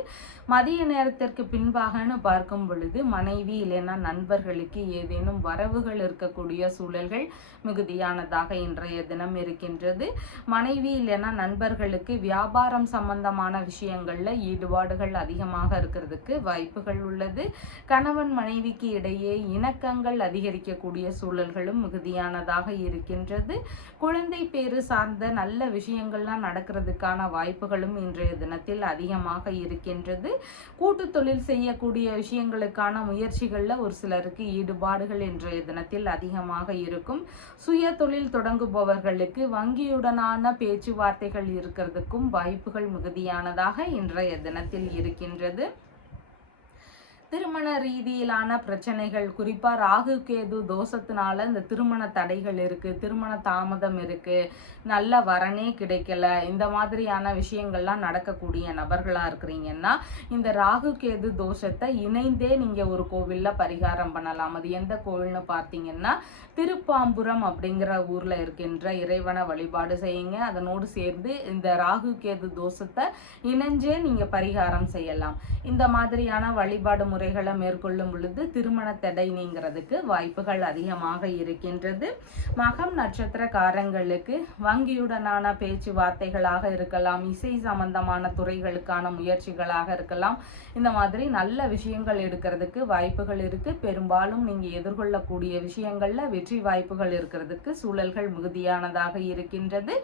மதிய நேரத்திற்கு பின்பாகன்னு பார்க்கும் பொழுது மனைவி இல்லைன்னா நண்பர்களுக்கு ஏதேனும் வரவுகள் இருக்கக்கூடிய சூழல்கள் மிகுதியானதாக இன்றைய தினம் இருக்கின்றது. மனைவி இல்லைன்னா நண்பர்களுக்கு வியாபாரம் சம்பந்தமான விஷயங்கள்ல ஈடுபாடுகள் அதிகமாக இருக்கிறதுக்கு வாய்ப்புகள் உள்ளது. கணவன் மனைவிக்கு இடையே இணக்கங்கள் அதிகரிக்கக்கூடிய சூழல்களும் மிகுதியானதாக இருக்கின்றது. குழந்தை பேறு சார்ந்த நல்ல விஷயங்கள்லாம் நடக்கிறதுக்கான வாய்ப்புகளும் இன்றைய தினத்தில் அதிகமாக இருக்கின்றது. கூட்டு தொழில் செய்யக்கூடிய விஷயங்களுக்கான முயற்சிகள்ல ஒரு சிலருக்கு ஈடுபாடுகள் இன்றைய தினத்தில் அதிகமாக இருக்கும். சுய தொழில் தொடங்குபவர்களுக்கு வங்கியுடனான பேச்சுவார்த்தைகள் இருக்கிறதுக்கும் வாய்ப்புகள் மிகுதியானதாக இன்றைய தினத்தில் இருக்கின்றது. திருமண ரீதியிலான பிரச்சனைகள், குறிப்பா ராகு கேது தோஷத்தினால இந்த திருமண தடைகள் இருக்கு, திருமண தாமதம் இருக்கு, நல்ல வரனே கிடைக்கல, இந்த மாதிரியான விஷயங்கள்லாம் நடக்கக்கூடிய நபர்களா இருக்கிறீங்கன்னா இந்த ராகு கேது தோஷத்தை இணைந்தே நீங்க ஒரு கோவில்ல பரிகாரம் பண்ணலாம். அது எந்த கோவில்னு பார்த்தீங்கன்னா திருப்பாம்புரம் அப்படிங்கிற ஊர்ல இருக்கின்ற இறைவனை வழிபாடு செய்யுங்க. அதனோடு சேர்ந்து இந்த ராகு கேது தோஷத்தை இணைஞ்சே நீங்க பரிகாரம் செய்யலாம். இந்த மாதிரியான வழிபாடு முறைகளை மேற்கொள்ளும் பொழுது திருமண தடை நீங்கிறதுக்கு வாய்ப்புகள் அதிகமாக இருக்கின்றது. மகம் நட்சத்திரக்காரங்களுக்கு வங்கியுடனான பேச்சுவார்த்தைகளாக இருக்கலாம், இசை சம்பந்தமான துறைகளுக்கான முயற்சிகளாக இருக்கலாம். இந்த மாதிரி நல்ல விஷயங்கள் எடுக்கிறதுக்கு வாய்ப்புகள் இருக்கு. பெரும்பாலும் நீங்க எதிர்கொள்ளக்கூடிய விஷயங்கள்ல வெற்றி வாய்ப்புகள் இருக்கிறதுக்கு சூழல்கள் மிகுதியானதாக இருக்கின்றது.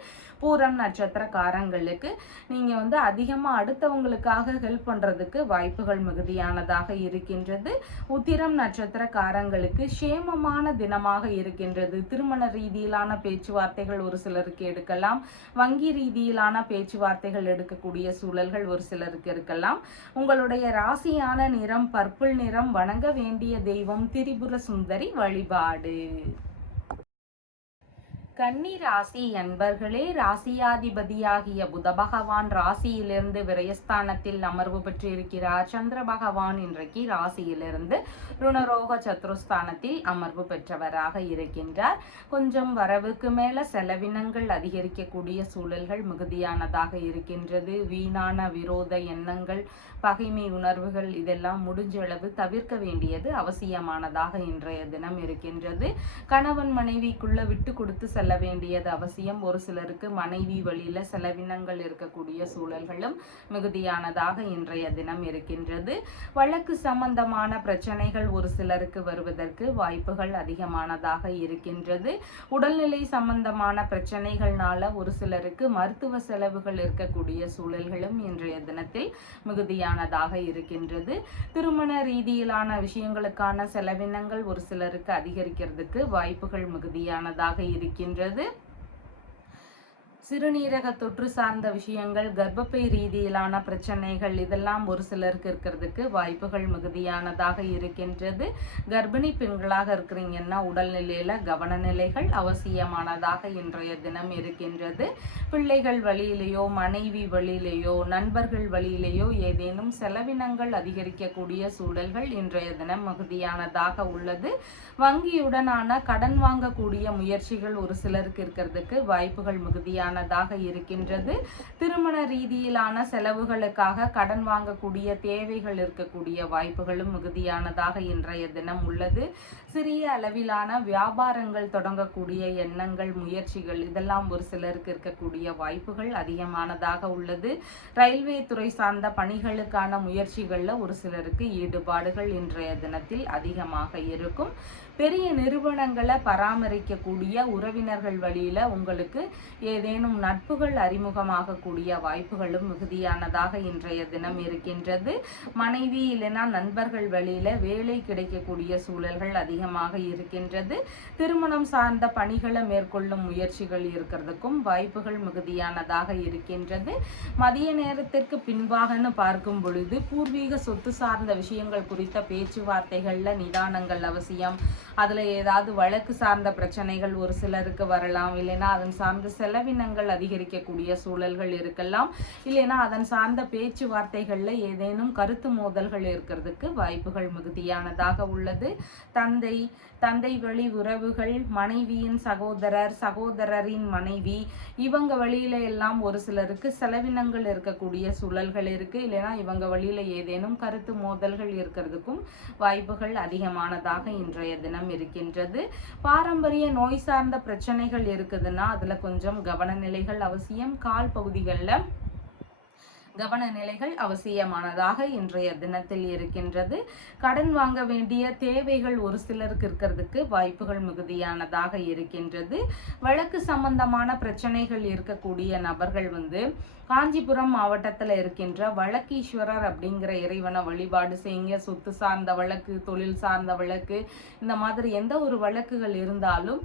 பூரம் நட்சத்திரக்காரங்களுக்கு நீங்க அதிகமா அடுத்தவங்களுக்காக ஹெல்ப் பண்றதுக்கு வாய்ப்புகள் மிகுதியானதாக இருக்கின்றது. உத்திரம் நட்சத்திரக்காரங்களுக்கு சேமமான தினமாக இருக்கின்றது. திருமண ரீதியிலான பேச்சுவார்த்தைகள் ஒரு சிலருக்கு எடுக்கலாம், வங்கி ரீதியிலான பேச்சுவார்த்தைகள் எடுக்கக்கூடிய சூழல்கள் ஒரு சிலருக்கு இருக்கலாம். உங்களுடைய ராசியான நிறம் பர்பிள் நிறம். வணங்க வேண்டிய தெய்வம் திரிபுர சுந்தரி வழிபாடு. கன்னி ராசி அன்பர்களே, ராசியாதிபதியாகிய புத பகவான் ராசியிலிருந்து விரயஸ்தானத்தில் அமர்வு பெற்றிருக்கிறார். சந்திர பகவான் இன்றைக்கு ராசியிலிருந்து ருணரோக சத்ருஸ்தானத்தில் அமர்வு பெற்றவராக இருக்கின்றார். கொஞ்சம் வரவுக்கு மேல செலவினங்கள் அதிகரிக்கக்கூடிய சூழல்கள் மிகுதியானதாக இருக்கின்றது. வீணான விரோத எண்ணங்கள், பகைமை உணர்வுகள் இதெல்லாம் முடிஞ்ச அளவு தவிர்க்க வேண்டியது அவசியமானதாக இன்றைய தினம் இருக்கின்றது. கணவன் மனைவிக்குள்ள விட்டு கொடுத்து செல்ல வேண்டியது அவசியம். ஒரு சிலருக்கு மனைவி வழியில செலவினங்கள் இருக்கக்கூடிய சூழல்களும் மிகுதியானதாக இன்றைய தினம் இருக்கின்றது. வழக்கு சம்பந்தமான பிரச்சனைகள் ஒரு சிலருக்கு வருவதற்கு வாய்ப்புகள் அதிகமானதாக இருக்கின்றது. உடல்நிலை சம்பந்தமான பிரச்சனைகள்னால ஒரு சிலருக்கு மருத்துவ செலவுகள் இருக்கக்கூடிய சூழல்களும் இன்றைய தினத்தில் மிகுதியானதாக இருக்கின்றது. திருமண ரீதியிலான விஷயங்களுக்கான செலவினங்கள் ஒரு சிலருக்கு அதிகரிக்கிறதுக்கு வாய்ப்புகள் மிகுதியானதாக இருக்கின்றது. சிறுநீரக தொற்று சார்ந்த விஷயங்கள், கர்ப்பப்பை ரீதியிலான பிரச்சனைகள் இதெல்லாம் ஒரு சிலருக்கு இருக்கிறதுக்கு வாய்ப்புகள் மிகுதியானதாக இருக்கின்றது. கர்ப்பிணி பெண்களாக இருக்கிறீங்கன்னா உடல்நிலையில கவனநிலைகள் அவசியமானதாக இன்றைய தினம் இருக்கின்றது. பிள்ளைகள் வழியிலேயோ, மனைவி வழியிலேயோ, நண்பர்கள் வழியிலேயோ ஏதேனும் செலவினங்கள் அதிகரிக்கக்கூடிய சூழல்கள் இன்றைய தினம் மிகுதியானதாக உள்ளது. வங்கியுடனான கடன் வாங்கக்கூடிய முயற்சிகள் ஒரு சிலருக்கு இருக்கிறதுக்கு வாய்ப்புகள் மிகுதியான இருக்கின்றது. திருமண ரீதியிலான செலவுகளுக்காக கடன் வாங்கக்கூடிய தேவைகள் இருக்கக்கூடிய வாய்ப்புகளும் மிகுதியானதாக இன்றைய தினம் உள்ளது. சிறிய அளவிலான வியாபாரங்கள் தொடங்கக்கூடிய எண்ணங்கள், முயற்சிகள் இதெல்லாம் ஒரு சிலருக்கு இருக்கக்கூடிய வாய்ப்புகள் அதிகமானதாக உள்ளது. ரயில்வே துறை சார்ந்த பணிகளுக்கான முயற்சிகள்ல ஒரு சிலருக்கு ஈடுபாடுகள் இன்றைய தினத்தில் அதிகமாக இருக்கும். பெரிய நிறுவனங்களை பராமரிக்கக்கூடிய உறவினர்கள் வழியில உங்களுக்கு ஏதேனும் நட்புகள் அறிமுகமாகக்கூடிய வாய்ப்புகளும் மிகுதியானதாக இன்றைய தினம் இருக்கின்றது. மனைவி இல்லைனா நண்பர்கள் வழியில வேலை கிடைக்கக்கூடிய சூழல்கள் அதிகமாக இருக்கின்றது. திருமணம் சார்ந்த பணிகளை மேற்கொள்ளும் முயற்சிகள் இருக்கிறதுக்கும் வாய்ப்புகள் மிகுதியானதாக இருக்கின்றது. மதிய நேரத்திற்கு பின்பாகன்னு பார்க்கும் பொழுது பூர்வீக சொத்து சார்ந்த விஷயங்கள் குறித்த பேச்சுவார்த்தைகள்ல நிதானங்கள் அவசியம். அதுல ஏதாவது வழக்கு சார்ந்த பிரச்சனைகள் ஒரு சிலருக்கு வரலாம். இல்லைன்னா அதன் சார்ந்த செலவினங்கள் அதிகரிக்கக்கூடிய சூழல்கள் இருக்கலாம். இல்லைன்னா அதன் சார்ந்த பேச்சுவார்த்தைகள்ல ஏதேனும் கருத்து மோதல்கள் இருக்கிறதுக்கு வாய்ப்புகள் மிகுதியானதாக உள்ளது. தந்தை வழி உறவுகள், மனைவியின் சகோதரர், சகோதரரின் மனைவி இவங்க வழியில எல்லாம் ஒரு சிலருக்கு செலவினங்கள் இருக்கக்கூடிய சூழல்கள் இருக்கு. இல்லைன்னா இவங்க வழியில ஏதேனும் கருத்து மோதல்கள் இருக்கிறதுக்கும் வாய்ப்புகள் அதிகமானதாக இன்றைய தினம் இருக்கின்றது. பாரம்பரிய நோய் சார்ந்த பிரச்சனைகள் இருக்குதுன்னா அதுல கொஞ்சம் கவனநிலைகள் அவசியம். கால் பகுதிகளில் கவனநிலைகள் அவசியமானதாக இன்றைய தினத்தில் இருக்கின்றது. கடன் வாங்க வேண்டிய தேவைகள் ஒரு சிலருக்கு இருக்கிறதுக்கு வாய்ப்புகள் மிகுதியானதாக இருக்கின்றது. வழக்கு சம்பந்தமான பிரச்சனைகள் இருக்கக்கூடிய நபர்கள் காஞ்சிபுரம் மாவட்டத்தில் இருக்கின்ற வழக்கீஸ்வரர் அப்படிங்கிற இறைவனை வழிபாடு செய்யுங்க. சொத்து சார்ந்த வழக்கு, தொழில் சார்ந்த வழக்கு, இந்த மாதிரி எந்த ஒரு வழக்குகள் இருந்தாலும்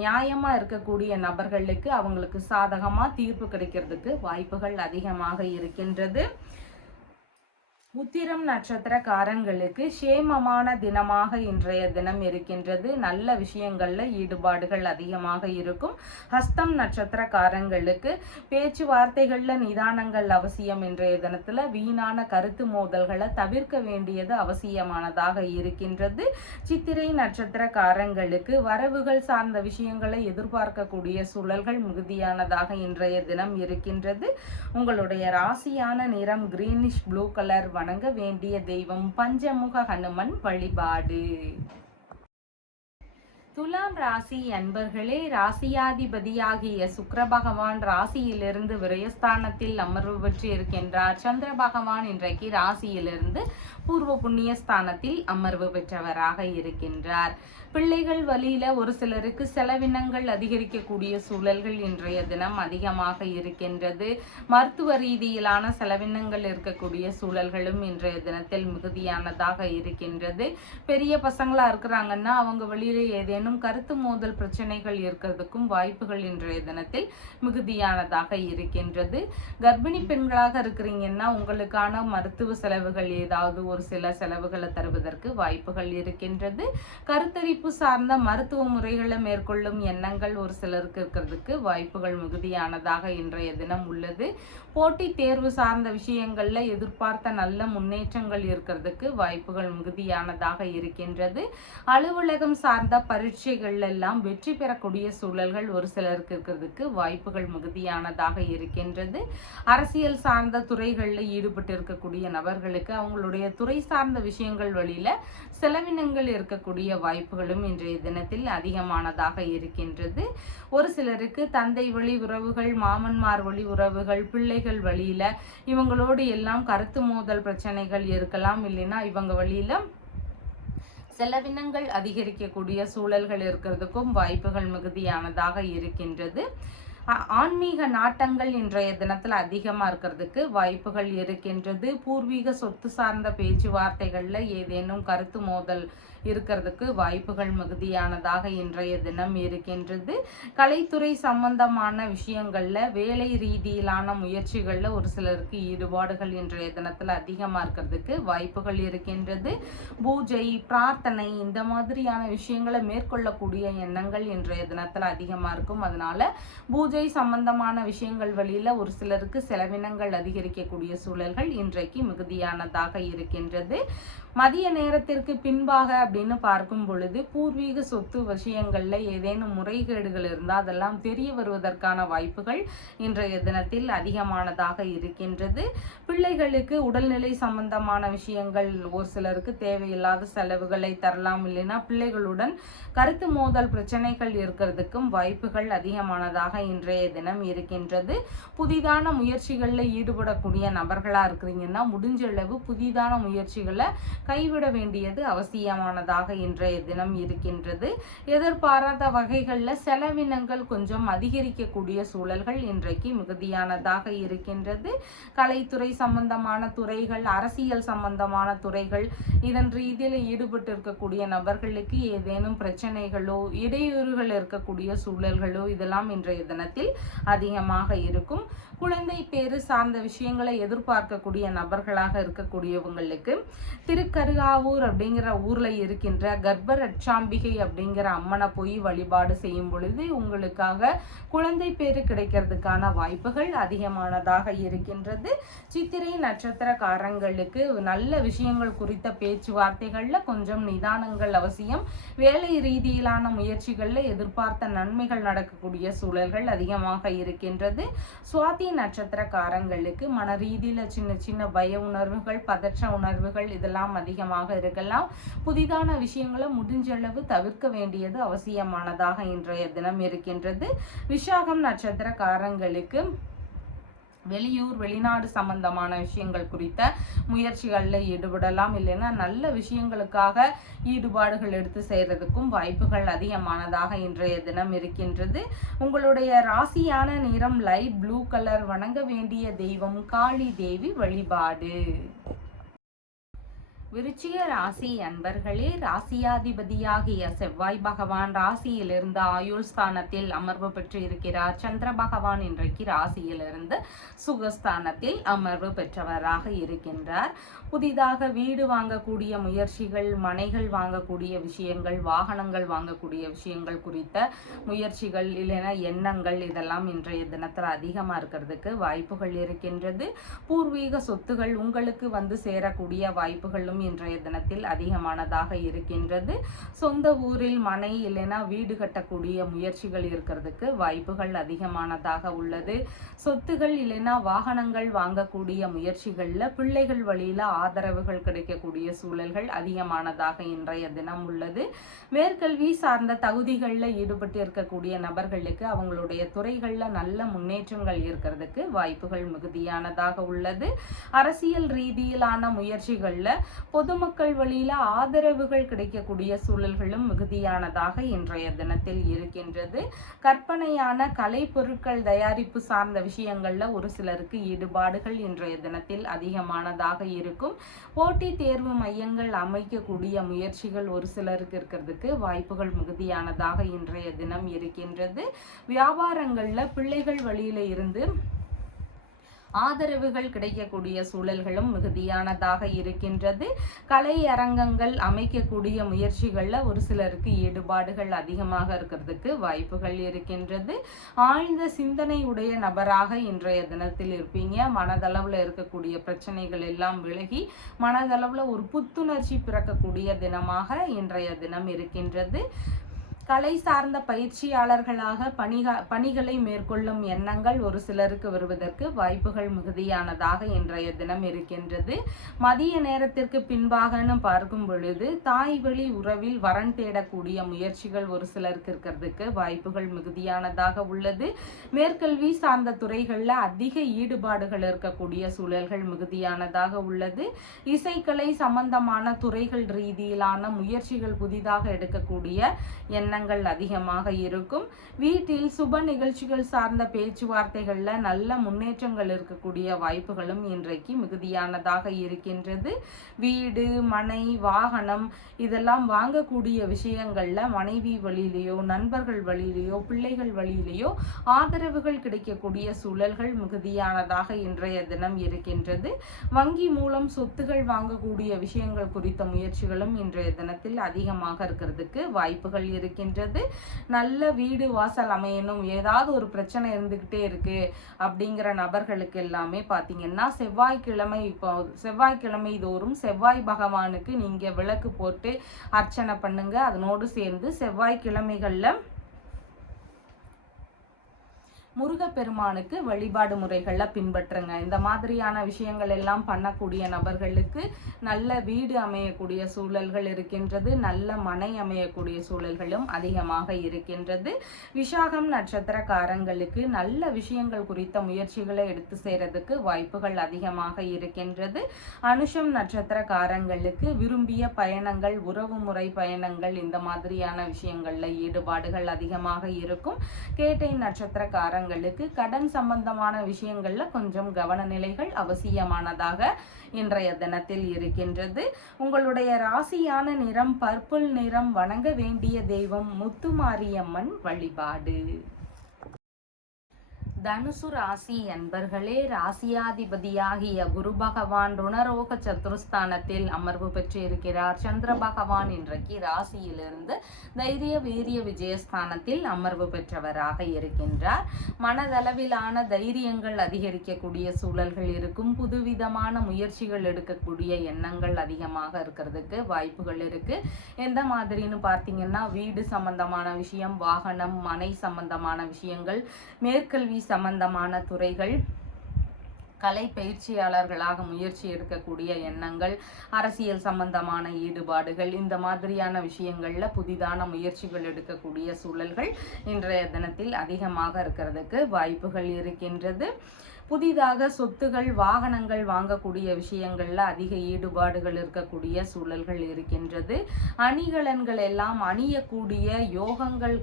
நியாயமா இருக்கக்கூடிய நபர்களுக்கு அவங்களுக்கு சாதகமா தீர்ப்பு கிடைக்கிறதுக்கு வாய்ப்புகள் அதிகமாக இருக்கின்றது. உத்திரம் நட்சத்திரக்காரங்களுக்கு சேமமான தினமாக இன்றைய தினம் இருக்கின்றது. நல்ல விஷயங்கள்ல ஈடுபாடுகள் அதிகமாக இருக்கும். ஹஸ்தம் நட்சத்திரக்காரங்களுக்கு பேச்சுவார்த்தைகள்ல நிதானங்கள் அவசியம். இன்றைய தினத்துல வீணான கருத்து மோதல்களை தவிர்க்க வேண்டியது அவசியமானதாக இருக்கின்றது. சித்திரை நட்சத்திரக்காரங்களுக்கு வரவுகள் சார்ந்த விஷயங்களை எதிர்பார்க்கக்கூடிய சூழல்கள் மிகுதியானதாக இன்றைய தினம் இருக்கின்றது. உங்களுடைய ராசியான நிறம் கிரீனிஷ் ப்ளூ கலர். வணங்க வேண்டிய தெய்வம் பஞ்சமுக ஹனுமன் வழிபாடு. துலாம் ராசி அன்பர்களே, ராசியாதிபதியாகிய சுக்கிர பகவான் ராசியிலிருந்து விரயஸ்தானத்தில் அமர்வு பெற்று இருக்கின்றார். சந்திர பகவான் இன்றைக்கு ராசியிலிருந்து பூர்வ புண்ணிய ஸ்தானத்தில் அமர்வு பெற்றவராக இருக்கின்றார். பிள்ளைகள் வழியில ஒரு சிலருக்கு செலவினங்கள் அதிகரிக்கக்கூடிய சூழல்கள் இன்றைய தினம் அதிகமாக இருக்கின்றது. மருத்துவ ரீதியிலான செலவினங்கள் இருக்கக்கூடிய சூழல்களும் இன்றைய தினத்தில் மிகுதியானதாக இருக்கின்றது. பெரிய பசங்களா இருக்கிறாங்கன்னா அவங்க வழியில ஏதேனும் கருத்து மோதல் பிரச்சனைகள் இருக்கிறதுக்கும் வாய்ப்புகள் இன்றைய தினத்தில் மிகுதியானதாக இருக்கின்றது. கர்ப்பிணி பெண்களாக இருக்கிறீங்கன்னா உங்களுக்கான மருத்துவ செலவுகள் ஏதாவது ஒரு சில செலவுகளை தருவதற்கு வாய்ப்புகள் இருக்கின்றது. கருத்தரிப்பு படிப்பு சார்ந்த மருத்துவ முறைகளை மேற்கொள்ளும் எண்ணங்கள் ஒரு சிலருக்கு இருக்கிறதுக்கு வாய்ப்புகள் மிகுதியானதாக இன்றைய தினம் உள்ளது. போட்டித் தேர்வு சார்ந்த விஷயங்கள்ல எதிர்பார்த்த நல்ல முன்னேற்றங்கள் இருக்கிறதுக்கு வாய்ப்புகள் மிகுதியானதாக இருக்கின்றது. அலுவலகம் சார்ந்த பரீட்சைகள் எல்லாம் வெற்றி பெறக்கூடிய சூழல்கள் ஒரு சிலருக்கு இருக்கிறதுக்கு வாய்ப்புகள் மிகுதியானதாக இருக்கின்றது. அரசியல் சார்ந்த துறைகளில் ஈடுபட்டு இருக்கக்கூடிய நபர்களுக்கு அவங்களுடைய துறை சார்ந்த விஷயங்கள் வழியில செலவினங்கள் இருக்கக்கூடிய வாய்ப்புகளும் இன்றைய தினத்தில் அதிகமானதாக இருக்கின்றது. ஒரு சிலருக்கு தந்தை வழி உறவுகள், மாமன்மார் வழி உறவுகள், பிள்ளைகள் வழியில இவங்களோடு எல்லாம் கருத்து மோதல் பிரச்சனைகள் இருக்கலாம். இல்லைன்னா இவங்க வழியில செலவினங்கள் அதிகரிக்கக்கூடிய சூழல்கள் இருக்கிறதுக்கும் வாய்ப்புகள் மிகுதியானதாக இருக்கின்றது. ஆன்மீக நாட்டங்கள் இன்றைய தினத்துல அதிகமா இருக்கிறதுக்கு வாய்ப்புகள் இருக்கின்றது. பூர்வீக சொத்து சார்ந்த பேச்சுவார்த்தைகள்ல ஏதேனும் கருத்து மோதல் இருக்கிறதுக்கு வாய்ப்புகள் மிகுதியானதாக இன்றைய தினம் இருக்கின்றது. கலைத்துறை சம்பந்தமான விஷயங்கள்ல வேலை ரீதியிலான முயற்சிகள்ல ஒரு சிலருக்கு ஈடுபாடுகள் இன்றைய தினத்துல அதிகமா இருக்கிறதுக்கு வாய்ப்புகள் இருக்கின்றது. பூஜை, பிரார்த்தனை இந்த மாதிரியான விஷயங்களை மேற்கொள்ளக்கூடிய எண்ணங்கள் இன்றைய தினத்துல அதிகமா இருக்கும். அதனால பூஜை சம்பந்தமான விஷயங்கள் வழியில ஒரு சிலருக்கு செலவினங்கள் அதிகரிக்கக்கூடிய சூழல்கள் இன்றைக்கு மிகுதியானதாக இருக்கின்றது. மதிய நேரத்திற்கு பின்பாக அப்படின்னு பார்க்கும் பொழுது பூர்வீக சொத்து விஷயங்கள்ல ஏதேனும் முறைகேடுகள் இருந்தால் அதெல்லாம் தெரிய வருவதற்கான வாய்ப்புகள் இன்றைய தினத்தில் அதிகமானதாக இருக்கின்றது. பிள்ளைகளுக்கு உடல்நிலை சம்பந்தமான விஷயங்கள் ஒரு சிலருக்கு தேவையில்லாத செலவுகளை தரலாம். இல்லைன்னா பிள்ளைகளுடன் கருத்து மோதல் பிரச்சனைகள் இருக்கிறதுக்கும் வாய்ப்புகள் அதிகமானதாக இன்றைய தினம் இருக்கின்றது. புதிதான முயற்சிகள்ல ஈடுபடக்கூடிய நபர்களா இருக்கிறீங்கன்னா முடிஞ்ச அளவு புதிதான முயற்சிகளை கைவிட வேண்டியது அவசியமானதாக இன்றைய தினம் இருக்கின்றது. எதிர்பாராத வகைகள்ல செலவினங்கள் கொஞ்சம் அதிகரிக்கக்கூடிய சூழல்கள் இன்றைக்கு மிகுதியானதாக இருக்கின்றது. கலைத்துறை சம்பந்தமான துறைகள், அரசியல் சம்பந்தமான துறைகள் இதன் ரீதியில் ஈடுபட்டு இருக்கக்கூடிய நபர்களுக்கு ஏதேனும் பிரச்சனைகளோ இடையூறுகள் இருக்கக்கூடிய சூழல்களோ இதெல்லாம் இன்றைய தினத்தில் அதிகமாக இருக்கும். குழந்தை பேரு சார்ந்த விஷயங்களை எதிர்பார்க்கக்கூடிய நபர்களாக இருக்கக்கூடியவங்களுக்கு திருக்கருகாவூர் அப்படிங்கிற ஊர்ல இருக்கின்ற கர்ப்பரட்சாம்பிகை அப்படிங்கிற அம்மனை போய் வழிபாடு செய்யும் பொழுது உங்களுக்காக குழந்தை பேரு கிடைக்கிறதுக்கான வாய்ப்புகள் அதிகமானதாக இருக்கின்றது. சித்திரை நட்சத்திரக்காரங்களுக்கு நல்ல விஷயங்கள் குறித்த பேச்சுவார்த்தைகள்ல கொஞ்சம் நிதானங்கள் அவசியம். வேலை ரீதியிலான முயற்சிகள்ல எதிர்பார்த்த நன்மைகள் நடக்கக்கூடிய சூழல்கள் அதிகமாக இருக்கின்றது. சுவாதி நட்சத்திரக்காரங்களுக்கு மன ரீதியில சின்ன சின்ன பய உணர்வுகள், பதற்ற உணர்வுகள் இதெல்லாம் அதிகமாக இருக்கலாம். புதிதான விஷயங்களை முடிஞ்ச அளவு தவிர்க்க வேண்டியது அவசியமானதாக இன்றைய தினம் இருக்கின்றது. விசாகம் நட்சத்திரக்காரங்களுக்கு வெளியூர், வெளிநாடு சம்பந்தமான விஷயங்கள் குறித்த முயற்சிகளில் ஈடுபடலாம். இல்லைன்னா நல்ல விஷயங்களுக்காக ஈடுபாடுகள் எடுத்து செய்யறதுக்கும் வாய்ப்புகள் அதிகமானதாக இன்றைய தினம் இருக்கின்றது. உங்களுடைய ராசியான நிறம் லைட் ப்ளூ கலர். வணங்க வேண்டிய தெய்வம் காளி தேவி வழிபாடு. விருச்சிக ராசி அன்பர்களே, ராசியாதிபதியாகிய செவ்வாய் பகவான் ராசியிலிருந்து ஆயுள் ஸ்தானத்தில் அமர்வு பெற்று இருக்கிறார். சந்திர பகவான் இன்றைக்கு ராசியிலிருந்து சுகஸ்தானத்தில் அமர்வு பெற்றவராக இருக்கின்றார். புதிதாக வீடு வாங்கக்கூடிய முயற்சிகள், மனைகள் வாங்கக்கூடிய விஷயங்கள், வாகனங்கள் வாங்கக்கூடிய விஷயங்கள் குறித்த முயற்சிகள் இல்லைன்னா எண்ணங்கள் இதெல்லாம் இன்றைய தினத்தில் அதிகமாக இருக்கிறதுக்கு வாய்ப்புகள் இருக்கின்றது. பூர்வீக சொத்துகள் உங்களுக்கு வந்து சேரக்கூடிய வாய்ப்புகளும் இன்றைய தினத்தில் அதிகமானதாக இருக்கின்றது. சொந்த ஊரில் மனை இல்லைன்னா வீடு கட்டக்கூடிய முயற்சிகள் இருக்கிறதுக்கு வாய்ப்புகள் அதிகமானதாக உள்ளது. சொத்துகள் இல்லைன்னா வாகனங்கள் வாங்கக்கூடிய முயற்சிகள்ல பிள்ளைகள் வழியில ஆதரவுகள் கிடைக்கக்கூடிய சூழல்கள் அதிகமானதாக இன்றைய தினம் உள்ளது. மேற்கல்வி சார்ந்த தகுதிகளில் ஈடுபட்டு இருக்கக்கூடிய நபர்களுக்கு அவங்களுடைய துறைகளில் நல்ல முன்னேற்றங்கள் இருக்கிறதுக்கு வாய்ப்புகள் மிகுதியானதாக உள்ளது. அரசியல் ரீதியிலான முயற்சிகளில் பொதுமக்கள் வழியில ஆதரவுகள் கிடைக்கக்கூடிய சூழல்களும் மிகுதியானதாக இன்றைய தினத்தில் இருக்கின்றது. கற்பனையான கலை பொருட்கள் தயாரிப்பு சார்ந்த விஷயங்கள்ல ஒரு சிலருக்கு ஈடுபாடுகள் இன்றைய தினத்தில் அதிகமானதாக இருக்கும். போட்டி தேர்வு மையங்கள் அமைக்கக்கூடிய முயற்சிகள் ஒரு சிலருக்கு இருக்கிறதுக்கு வாய்ப்புகள் மிகுதியானதாக இன்றைய தினம் இருக்கின்றது. வியாபாரங்கள்ல பிள்ளைகள் வழியில இருந்து ஆதரவுகள் கிடைக்கக்கூடிய சூழல்களும் மிகுதியானதாக இருக்கின்றது. கலை அரங்கங்கள் அமைக்கக்கூடிய முயற்சிகள்ல ஒரு சிலருக்கு ஈடுபாடுகள் அதிகமாக இருக்கிறதுக்கு வாய்ப்புகள் இருக்கின்றது. ஆழ்ந்த சிந்தனை உடைய நபராக இன்றைய தினத்தில் இருப்பீங்க. மனதளவுல இருக்கக்கூடிய பிரச்சனைகள் எல்லாம் விலகி மனதளவுல ஒரு புத்துணர்ச்சி பிறக்கக்கூடிய தினமாக இன்றைய தினம் இருக்கின்றது. கலை சார்ந்த பயிற்சியாளர்களாக பணிகளை மேற்கொள்ளும் எண்ணங்கள் ஒரு சிலருக்கு வருவதற்கு வாய்ப்புகள் மிகுதியானதாக இன்றைய தினம் இருக்கின்றது. மதிய நேரத்திற்கு பின்பாகன்னு பார்க்கும் பொழுது தாய் வழி உறவில் வரன் தேடக்கூடிய முயற்சிகள் ஒரு சிலருக்கு இருக்கிறதுக்கு வாய்ப்புகள் மிகுதியானதாக உள்ளது. மேற்கல்வி சார்ந்த துறைகளில் அதிக ஈடுபாடுகள் இருக்கக்கூடிய சூழல்கள் மிகுதியானதாக உள்ளது. இசைக்கலை சம்பந்தமான துறைகள் ரீதியிலான முயற்சிகள் புதிதாக எடுக்கக்கூடிய எண்ணங்கள் அதிகமாக இருக்கும். வீட்டில் சுப நிகழ்ச்சிகள் சார்ந்த பேச்சுவார்த்தைகள்ல நல்ல முன்னேற்றங்கள் இருக்கக்கூடிய வாய்ப்புகளும் இன்றைக்கு மிகுதியானதாக இருக்கின்றது. வீடு, மனை, வாகனம் இதெல்லாம் வாங்கக்கூடிய விஷயங்கள்ல மனைவி வழியிலேயோ நண்பர்கள் வழியிலேயோ பிள்ளைகள் வழியிலேயோ ஆதரவுகள் கிடைக்கக்கூடிய சூழல்கள் மிகுதியானதாக இன்றைய தினம் இருக்கின்றது. வங்கி மூலம் சொத்துகள் வாங்கக்கூடிய விஷயங்கள் குறித்த முயற்சிகளும் இன்றைய தினத்தில் அதிகமாக இருக்கிறதுக்கு வாய்ப்புகள் இருக்கின்றது. நல்ல வீடு வாசல் அமையணும், ஏதாவது ஒரு பிரச்சனை இருந்துகிட்டே இருக்கு அப்படிங்கிற நபர்களுக்கு எல்லாமே பாத்தீங்கன்னா செவ்வாய்க்கிழமை தோறும் செவ்வாய் பகவானுக்கு நீங்க விளக்கு போட்டு அர்ச்சனை பண்ணுங்க. அதனோடு சேர்ந்து செவ்வாய்க்கிழமைகள்ல முருகப்பெருமானுக்கு வழிபாடு முறைகள்ல பின்பற்றுங்க. இந்த மாதிரியான விஷயங்கள் எல்லாம் பண்ணக்கூடிய நபர்களுக்கு நல்ல வீடு அமையக்கூடிய சூழல்கள் இருக்கின்றது. நல்ல மனை அமையக்கூடிய சூழல்களும் அதிகமாக இருக்கின்றது. விசாகம் நட்சத்திரக்காரங்களுக்கு நல்ல விஷயங்கள் குறித்த முயற்சிகளை எடுத்து செய்யறதுக்கு வாய்ப்புகள் அதிகமாக இருக்கின்றது. அனுஷம் நட்சத்திரக்காரங்களுக்கு விரும்பிய பயணங்கள், உறவு முறை பயணங்கள் இந்த மாதிரியான விஷயங்கள்ல ஈடுபாடுகள் அதிகமாக இருக்கும். கேட்டை நட்சத்திரக்காரங்க கடன் சம்பந்தமான விஷயங்கள்ல கொஞ்சம் கவனநிலைகள் அவசியமானதாக இன்றைய தினத்தில் இருக்கின்றது. உங்களுடைய ராசியான நிறம் பர்பிள் நிறம். வணங்க வேண்டிய தெய்வம் முத்துமாரியம்மன் வழிபாடு. தனுசு ராசி அன்பர்களே, ராசியாதிபதியாகிய குரு பகவான் ருணரோக சத்துருஸ்தானத்தில் அமர்வு பெற்று இருக்கிறார். சந்திர பகவான் இன்றைக்கு ராசியிலிருந்து தைரிய வீரிய விஜயஸ்தானத்தில் அமர்வு பெற்றவராக இருக்கின்றார். மனதளவிலான தைரியங்கள் அதிகரிக்கக்கூடிய சூழல்கள் இருக்கும். புதுவிதமான முயற்சிகள் எடுக்கக்கூடிய எண்ணங்கள் அதிகமாக இருக்கிறதுக்கு வாய்ப்புகள் இருக்கு. எந்த மாதிரின்னு பார்த்தீங்கன்னா வீடு சம்பந்தமான விஷயம், வாகனம், மனை சம்பந்தமான விஷயங்கள், மேற்கல்வி சம்பந்தமான துறைகள், கலை பயிற்சியாளர்களாக முயற்சி எடுக்கக்கூடிய எண்ணங்கள், அரசியல் சம்பந்தமான ஈடுபாடுகள் இந்த மாதிரியான விஷயங்கள்ல புதிதான முயற்சிகள் எடுக்கக்கூடிய சூழல்கள் இன்றைய தினத்தில் அதிகமாக இருக்கிறதுக்கு வாய்ப்புகள் இருக்கின்றது. புதிதாக சொத்துகள், வாகனங்கள் வாங்கக்கூடிய விஷயங்கள்ல அதிக ஈடுபாடுகள் இருக்கக்கூடிய சூழல்கள் இருக்கின்றது. அணிகலன்கள் எல்லாம் அணியக்கூடிய யோகங்கள்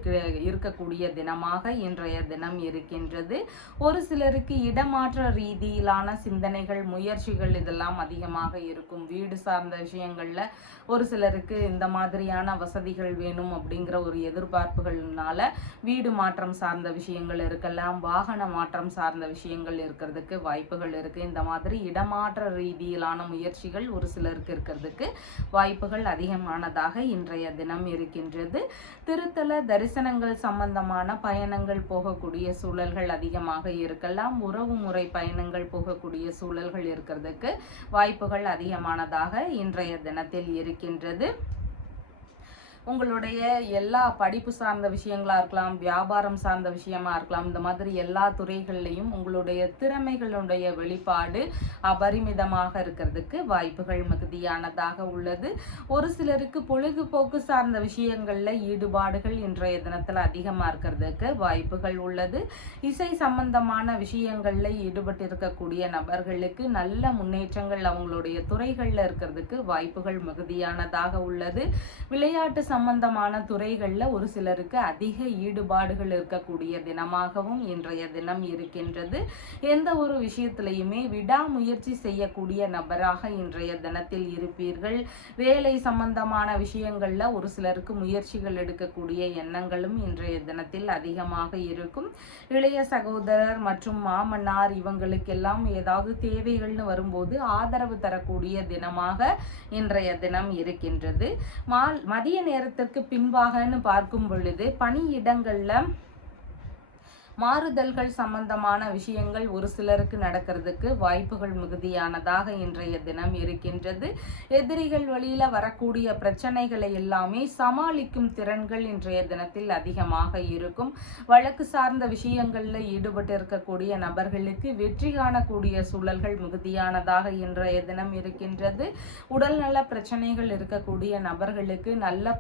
இருக்கக்கூடிய தினமாக இன்றைய தினம் இருக்கின்றது. ஒரு சிலருக்கு இடமாற்ற ரீதியிலான சிந்தனைகள், முயற்சிகள் இதெல்லாம் அதிகமாக இருக்கும். வீடு சார்ந்த விஷயங்கள்ல ஒரு சிலருக்கு இந்த மாதிரியான வசதிகள் வேணும் அப்படிங்கிற ஒரு எதிர்பார்ப்புகள்னால வீடு மாற்றம் சார்ந்த விஷயங்கள் இருக்கலாம், வாகன மாற்றம் சார்ந்த விஷயங்கள் இருக்கிறதுக்கு வாய்ப்புகள் இருக்கு. இந்த மாதிரி இடமாற்ற ரீதியிலான முயற்சிகள் ஒரு சிலருக்கு இருக்கிறதுக்கு வாய்ப்புகள் அதிகமானதாக இன்றைய தினம் இருக்கின்றது. திருத்தல தரிசனங்கள் சம்பந்தமான பயணங்கள் போகக்கூடிய சூழல்கள் அதிகமாக இருக்கலாம். உறவு முறை பயணங்கள் போகக்கூடிய சூழல்கள் இருக்கிறதுக்கு வாய்ப்புகள் அதிகமானதாக இன்றைய தினத்தில் இருக்கின்றது. உங்களுடைய எல்லா படிப்பு சார்ந்த விஷயங்களா இருக்கலாம், வியாபாரம் சார்ந்த விஷயமா இருக்கலாம், இந்த மாதிரி எல்லா துறைகள்லையும் உங்களுடைய திறமைகளுடைய வெளிப்பாடு அபரிமிதமாக இருக்கிறதுக்கு வாய்ப்புகள் மிகுதியானதாக உள்ளது. ஒரு சிலருக்கு பொழுதுபோக்கு சார்ந்த விஷயங்கள்ல ஈடுபாடுகள் இன்றைய தினத்துல அதிகமா இருக்கிறதுக்கு வாய்ப்புகள் உள்ளது. இசை சம்பந்தமான விஷயங்கள்ல ஈடுபட்டு இருக்கக்கூடிய நபர்களுக்கு நல்ல முன்னேற்றங்கள் அவங்களுடைய துறைகள்ல இருக்கிறதுக்கு வாய்ப்புகள் மிகுதியானதாக உள்ளது. விளையாட்டு சம்பந்தமான துறைகள்ல ஒரு சிலருக்கு அதிக ஈடுபாடுகள் இருக்கக்கூடிய தினமாகவும் இன்றைய தினம் இருக்கின்றது. எந்த ஒரு விஷயத்திலையுமே விடாமுயற்சி செய்யக்கூடிய நபராக இன்றைய தினத்தில் இருப்பீர்கள். வேலை சம்பந்தமான விஷயங்கள்ல ஒரு சிலருக்கு முயற்சிகள் எடுக்கக்கூடிய எண்ணங்களும் இன்றைய தினத்தில் அதிகமாக இருக்கும். இளைய சகோதரர் மற்றும் மாமனார் இவங்களுக்கெல்லாம் ஏதாவது தேவைகள்னு வரும்போது ஆதரவு தரக்கூடிய தினமாக இன்றைய தினம் இருக்கின்றது. மதிய நேரத்திற்கு பின்பாகன்னு பார்க்கும் பொழுது பணியிடங்கள்ல மாறுதல்கள் சம்பந்தமான விஷயங்கள் ஒரு சிலருக்கு நடக்கிறதுக்கு வாய்ப்புகள் மிகுதியானதாக இன்றைய தினம் இருக்கின்றது. எதிரிகள் வழியில வரக்கூடிய பிரச்சனைகளை எல்லாமே சமாளிக்கும் திறன்கள் இன்றைய தினத்தில் அதிகமாக இருக்கும். வழக்கு சார்ந்த விஷயங்கள்ல ஈடுபட்டு இருக்கக்கூடிய நபர்களுக்கு வெற்றி காணக்கூடிய சூழல்கள் மிகுதியானதாக இன்றைய தினம் இருக்கின்றது. உடல்நல பிரச்சனைகள் இருக்கக்கூடிய நபர்களுக்கு நல்ல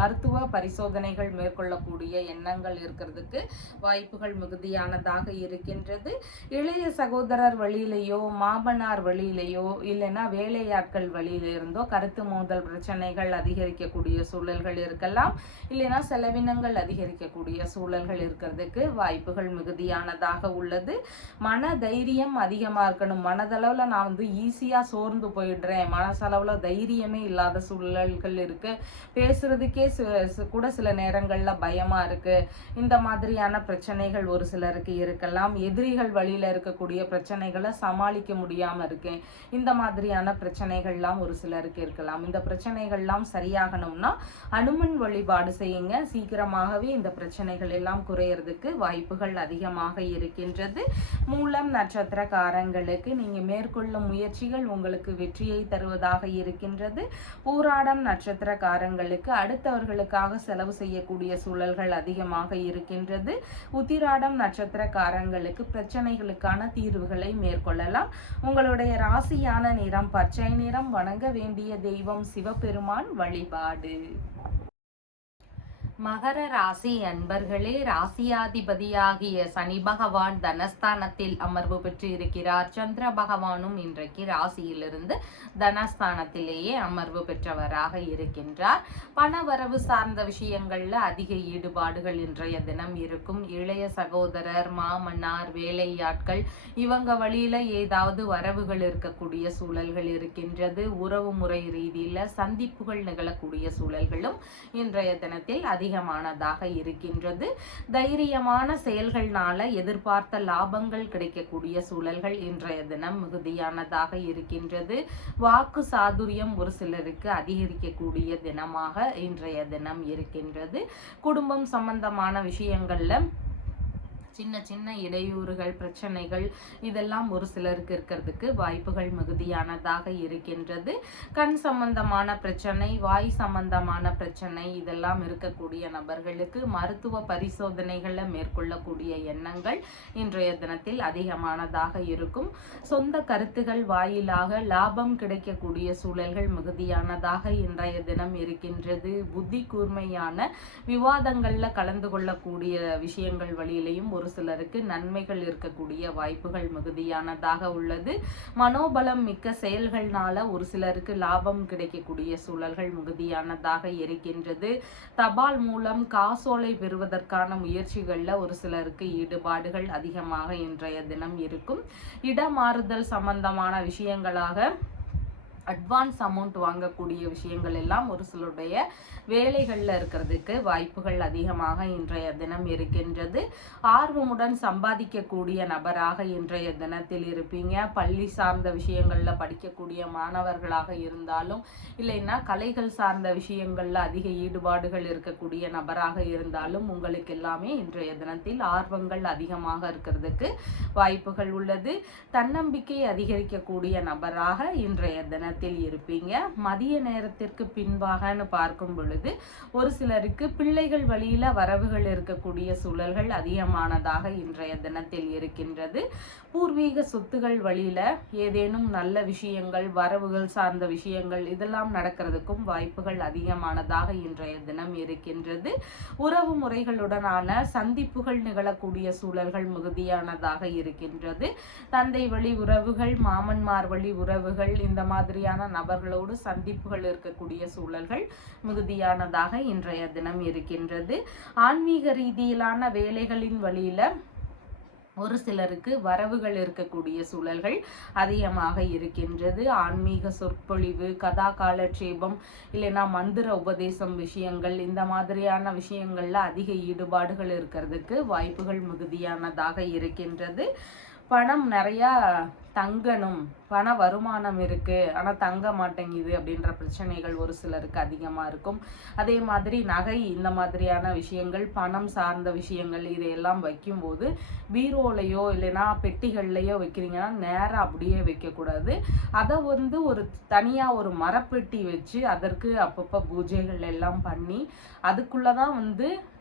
மருத்துவ பரிசோதனைகள் மேற்கொள்ளக்கூடிய எண்ணங்கள் இருக்கிறதுக்கு வாய்ப்புகள் மிகுதியானதாக இருக்கின்றது. இளைய சகோதரர் வழியிலேயோ மாமனார் வழியிலேயோ இல்லைன்னா வேலையாட்கள் வழியில இருந்தோ கருத்து மோதல் பிரச்சனைகள் அதிகரிக்கக்கூடிய சூழல்கள் இருக்கலாம். இல்லைன்னா செலவினங்கள் அதிகரிக்கக்கூடிய சூழல்கள் இருக்கிறதுக்கு வாய்ப்புகள் மிகுதியானதாக உள்ளது. மன தைரியம் அதிகமா இருக்கணும். மனதளவுல நான் ஈஸியா சோர்ந்து போயிடுறேன், மனசளவுல தைரியமே இல்லாத சூழல்கள் இருக்கு, பேசுறதுக்கே கூட சில நேரங்கள்ல பயமா இருக்கு, இந்த மாதிரியான பிரச்சனைகள் ஒரு சிலருக்கு இருக்கலாம். எதிரிகள் வழியில இருக்கக்கூடிய பிரச்சனைகளை சமாளிக்க முடியாம இருக்கேன், இந்த மாதிரியான பிரச்சனைகள்லாம் ஒரு சிலருக்கு இருக்கலாம். இந்த பிரச்சனைகள்லாம் சரியாகணும்னா அனுமன் வழிபாடு செய்யுங்க. சீக்கிரமாகவே இந்த பிரச்சனைகள் எல்லாம் குறையறதுக்கு வாய்ப்புகள் அதிகமாக இருக்கின்றது. மூலம் நட்சத்திரக்காரங்களுக்கு நீங்க மேற்கொள்ளும் முயற்சிகள் உங்களுக்கு வெற்றியை தருவதாக இருக்கின்றது. பூராடம் நட்சத்திரக்காரங்களுக்கு அடுத்தவர்களுக்காக செலவு செய்யக்கூடிய சூழல்கள் அதிகமாக இருக்கின்றது. உத்திராடம் நட்சத்திரக்காரங்களுக்கு பிரச்சனைகளுக்கான தீர்வுகளை மேற்கொள்ளலாம். உங்களுடைய ராசியான நிறம் பச்சை நிறம். வணங்க வேண்டிய தெய்வம் சிவபெருமான் வழிபாடு. மகர ராசி அன்பர்களே, ராசியாதிபதியாகிய சனி பகவான் தனஸ்தானத்தில் அமர்வு பெற்று இருக்கிறார். சந்திர பகவானும் இன்றைக்கு ராசியிலிருந்து தனஸ்தானத்திலேயே அமர்வு பெற்றவராக இருக்கின்றார். பணவரவு சார்ந்த விஷயங்கள்ல அதிக ஈடுபாடுகள் இன்றைய தினம் இருக்கும். இளைய சகோதரர், மாமனார், வேலையாட்கள் இவங்க வழியில ஏதாவது வரவுகள் இருக்கக்கூடிய சூழல்கள் இருக்கின்றது. உறவு முறை ரீதியில சந்திப்புகள் நிகழக்கூடிய சூழல்களும் இன்றைய தினத்தில் அதிகமானதாக இருக்கின்றது. தைரியமான செயல்கள்னால எதிர்பார்த்த லாபங்கள் கிடைக்கக்கூடிய சூழல்கள் இன்றைய தினம் மிகுதியானதாக இருக்கின்றது. வாக்கு சாதுரியம் ஒரு சிலருக்கு அதிகரிக்கக்கூடிய தினமாக இன்றைய தினம் இருக்கின்றது. குடும்பம் சம்பந்தமான விஷயங்கள்ல சின்ன சின்ன இடையூறுகள் பிரச்சனைகள் இதெல்லாம் ஒரு சிலருக்கு இருக்கிறதுக்கு வாய்ப்புகள் மிகுதியானதாக இருக்கின்றது. கண் சம்பந்தமான பிரச்சனை, வாய் சம்பந்தமான பிரச்சனை இதெல்லாம் இருக்கக்கூடிய நபர்களுக்கு மருத்துவ பரிசோதனைகளை மேற்கொள்ளக்கூடிய எண்ணங்கள் இன்றைய தினத்தில் அதிகமானதாக இருக்கும். சொந்த கருத்துகள் வாயிலாக லாபம் கிடைக்கக்கூடிய சூழல்கள் மிகுதியானதாக இன்றைய தினம் இருக்கின்றது. புத்தி கூர்மையான விவாதங்கள்ல கலந்து கொள்ளக்கூடிய விஷயங்கள் வழியிலையும் ஒரு சிலருக்கு நன்மைகள் இருக்கக்கூடிய வாய்ப்புகள் மிகுதியானதாக உள்ளது. மனோபலம் மிக்க செயல்கள்னால ஒரு சிலருக்கு லாபம் கிடைக்கக்கூடிய சூழல்கள் மிகுதியானதாக இருக்கின்றது. தபால் மூலம் காசோலை பெறுவதற்கான முயற்சிகள்ல ஒரு சிலருக்கு ஈடுபாடுகள் அதிகமாக இன்றைய தினம் இருக்கும். இடமாறுதல் சம்பந்தமான விஷயங்களாக அட்வான்ஸ் அமௌண்ட் வாங்கக்கூடிய விஷயங்கள் எல்லாம் ஒரு சிலருடைய வேலைகளில் இருக்கிறதுக்கு வாய்ப்புகள் அதிகமாக இன்றைய தினம் இருக்கின்றது. ஆர்வமுடன் சம்பாதிக்கக்கூடிய நபராக இன்றைய தினத்தில் இருப்பீங்க. பள்ளி சார்ந்த விஷயங்களில் படிக்கக்கூடிய மாணவர்களாக இருந்தாலும் இல்லைன்னா கலைகள் சார்ந்த விஷயங்களில் அதிக ஈடுபாடுகள் இருக்கக்கூடிய நபராக இருந்தாலும் உங்களுக்கு எல்லாமே இன்றைய தினத்தில் ஆர்வங்கள் அதிகமாக இருக்கிறதுக்கு வாய்ப்புகள் உள்ளது. தன்னம்பிக்கை அதிகரிக்கக்கூடிய நபராக இன்றைய தினம் இருப்பீங்க. மதிய நேரத்திற்கு பின்பாகன்னு பார்க்கும் பொழுது ஒரு சிலருக்கு பிள்ளைகள் வழியில வரவுகள் இருக்கக்கூடிய சூழல்கள் அதிகமானதாக இன்றைய தினத்தில் இருக்கின்றது. பூர்வீக சொத்துகள் வழியில ஏதேனும் நல்ல விஷயங்கள், வரவுகள் சார்ந்த விஷயங்கள் இதெல்லாம் நடக்கிறதுக்கும் வாய்ப்புகள் அதிகமானதாக இன்றைய தினம் இருக்கின்றது. உறவு முறைகளுடனான சந்திப்புகள் நிகழக்கூடிய சூழல்கள் மிகுதியானதாக இருக்கின்றது. தந்தை வழி உறவுகள், மாமன்மார் வழி உறவுகள் இந்த மாதிரி மாதிரியான நபர்களோடு சந்திப்புகள் இருக்கக்கூடிய சூழல்கள் மிகுதியானதாக இன்றைய தினம் இருக்கின்றது. ஆன்மீக ரீதியிலான வேலைகளின் வழியில ஒரு சிலருக்கு வரவுகள் இருக்கக்கூடிய சூழல்கள் அதிகமாக இருக்கின்றது. ஆன்மீக சொற்பொழிவு, கதா காலட்சேபம், இல்லைன்னா மந்திர உபதேசம் விஷயங்கள், இந்த மாதிரியான விஷயங்கள்ல அதிக ஈடுபாடுகள் இருக்கிறதுக்கு வாய்ப்புகள் மிகுதியானதாக இருக்கின்றது. பணம் நிறையா தங்கணும், பண வருமானம் இருக்கு ஆனா தங்க மாட்டேங்குது அப்படின்ற பிரச்சனைகள் ஒரு சிலருக்கு அதிகமா இருக்கும். அதே மாதிரி நகை, இந்த மாதிரியான விஷயங்கள், பணம் சார்ந்த விஷயங்கள் இதையெல்லாம் வைக்கும்போது பீரோலையோ இல்லைன்னா பெட்டிகள்லையோ வைக்கிறீங்கன்னா நேரம் அப்படியே வைக்கக்கூடாது. அதை ஒரு தனியா ஒரு மரப்பெட்டி வச்சு அதற்கு அப்பப்போ பூஜைகள் எல்லாம் பண்ணி அதுக்குள்ளதான்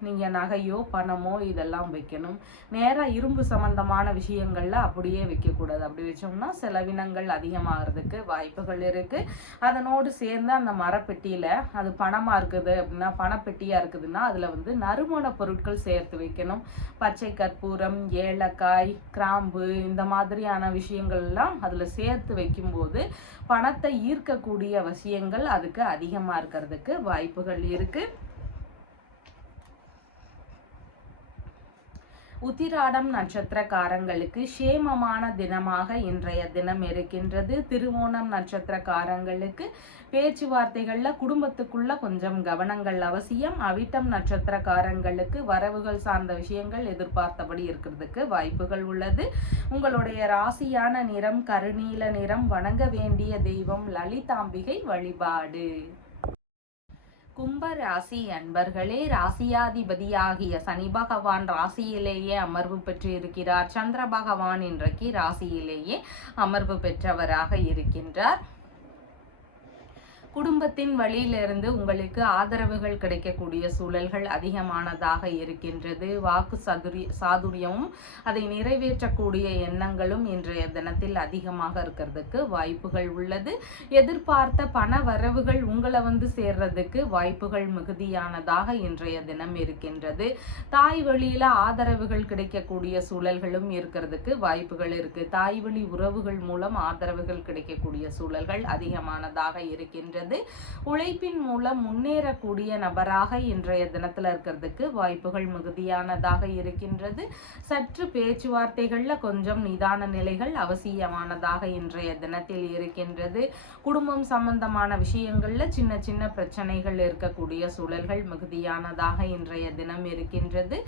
நீங்க நகையோ பணமோ இதெல்லாம் வைக்கணும். நேரா இரும்பு சம்பந்தமான விஷயங்கள்ல அப்படியே வைக்கக்கூடாது. அப்படி வச்சோம்னா செலவினங்கள் அதிகமாகிறதுக்கு வாய்ப்புகள் இருக்கு. அதனோடு சேர்ந்து அந்த மரப்பெட்டியில அது பணமா இருக்குது அப்படின்னா, பணப்பெட்டியா இருக்குதுன்னா அதுல நறுமண பொருட்கள் சேர்த்து வைக்கணும். பச்சை கற்பூரம், ஏலக்காய், கிராம்பு, இந்த மாதிரியான விஷயங்கள் எல்லாம் அதுல சேர்த்து வைக்கும்போது பணத்தை ஈர்க்கக்கூடிய விஷயங்கள் அதுக்கு அதிகமா இருக்கிறதுக்கு வாய்ப்புகள் இருக்கு. உத்திராடம் நட்சத்திரக்காரங்களுக்கு சேமமான தினமாக இன்றைய தினம் இருக்கின்றது. திருவோணம் நட்சத்திரக்காரங்களுக்கு பேச்சுவார்த்தைகள்ல குடும்பத்துக்குள்ள கொஞ்சம் கவனங்கள் அவசியம். அவிட்டம் நட்சத்திரக்காரங்களுக்கு வரவுகள் சார்ந்த விஷயங்கள் எதிர்பார்த்தபடி இருக்கிறதுக்கு வாய்ப்புகள் உள்ளது. உங்களுடைய ராசியான நிறம் கருநீல நிறம். வணங்க வேண்டிய தெய்வம் லலிதாம்பிகை வழிபாடு. கும்ப ராசி அன்பர்களே, ராசியாதிபதியாகிய சனி பகவான் ராசியிலேயே அமர்வு பெற்று இருக்கிறார். சந்திர பகவான் இன்றைக்கு ராசியிலேயே அமர்வு பெற்றவராக இருக்கின்றார். குடும்பத்தின் வழியிலிருந்து உங்களுக்கு ஆதரவுகள் கிடைக்கக்கூடிய சூழல்கள் அதிகமானதாக இருக்கின்றது. வாக்கு சாதுரியமும் அதை நிறைவேற்றக்கூடிய எண்ணங்களும் இன்றைய தினத்தில் அதிகமாக இருக்கிறதுக்கு வாய்ப்புகள் உள்ளது. எதிர்பார்த்த பண வரவுகள் உங்களை சேர்றதுக்கு வாய்ப்புகள் மிகுதியானதாக இன்றைய தினம் இருக்கின்றது. தாய் வழியில ஆதரவுகள் கிடைக்கக்கூடிய சூழல்களும் இருக்கிறதுக்கு வாய்ப்புகள் இருக்கு. தாய் வழி உறவுகள் மூலம் ஆதரவுகள் கிடைக்கக்கூடிய சூழல்கள் அதிகமானதாக இருக்கின்றது. உழைப்பின் மூலம் முன்னேறக்கூடிய நபராக இன்றைய தினத்துல இருக்கிறதுக்கு வாய்ப்புகள் மிகுதியானதாக இருக்கின்றது. சற்று பேச்சுவார்த்தைகள்ல கொஞ்சம் நிதான நிலைகள் அவசியமானதாக இன்றைய தினத்தில் இருக்கின்றது. குடும்பம் சம்பந்தமான விஷயங்கள்ல சின்ன சின்ன பிரச்சனைகள் இருக்கக்கூடிய சூழல்கள் மிகுதியானதாக இன்றைய தினம் இருக்கின்றது.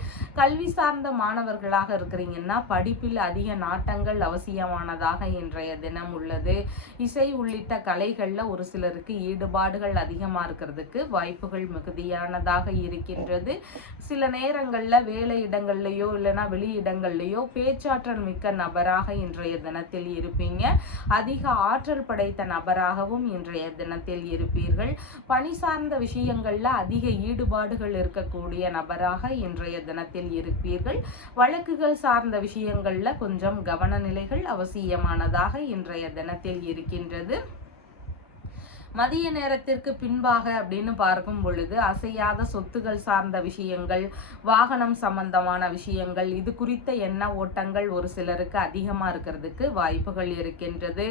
கல்வி சார்ந்த மாணவர்களாக இருக்கிறீங்கன்னா படிப்பில் அதிக நாட்டங்கள் அவசியமானதாக இன்றைய தினம் உள்ளது. இசை உள்ளிட்ட கலைகள்ல ஒரு சிலருக்கு ஈடுபாடுகள் அதிகமா இருக்கிறதுக்கு வாய்ப்புகள் மிகுதியானதாக இருக்கின்றது. சில நேரங்கள்ல வேலை இடங்கள்லயோ இல்லைன்னா வெளியிடங்கள்லயோ பேச்சாற்றல் மிக்க நபராக இன்றைய தினத்தில் இருப்பீங்க. அதிக ஆற்றல் படைத்த நபராகவும் இன்றைய தினத்தில் இருப்பீர்கள். பணி சார்ந்த விஷயங்கள்ல அதிக ஈடுபாடுகள் இருக்கக்கூடிய நபராக இன்றைய தினத்தில் இருப்பீர்கள். வழக்குகள் சார்ந்த விஷயங்கள்ல கொஞ்சம் கவன நிலைகள் அவசியமானதாக இன்றைய தினத்தில் இருக்கின்றது. மதிய நேரத்திற்கு பின்பாக அப்படின்னு பார்க்கும் பொழுது அசையாத சொத்துகள் சார்ந்த விஷயங்கள், வாகனம் சம்பந்தமான விஷயங்கள், இது குறித்த எண்ண ஓட்டங்கள் ஒரு சிலருக்கு அதிகமா இருக்கிறதுக்கு வாய்ப்புகள் இருக்கின்றது.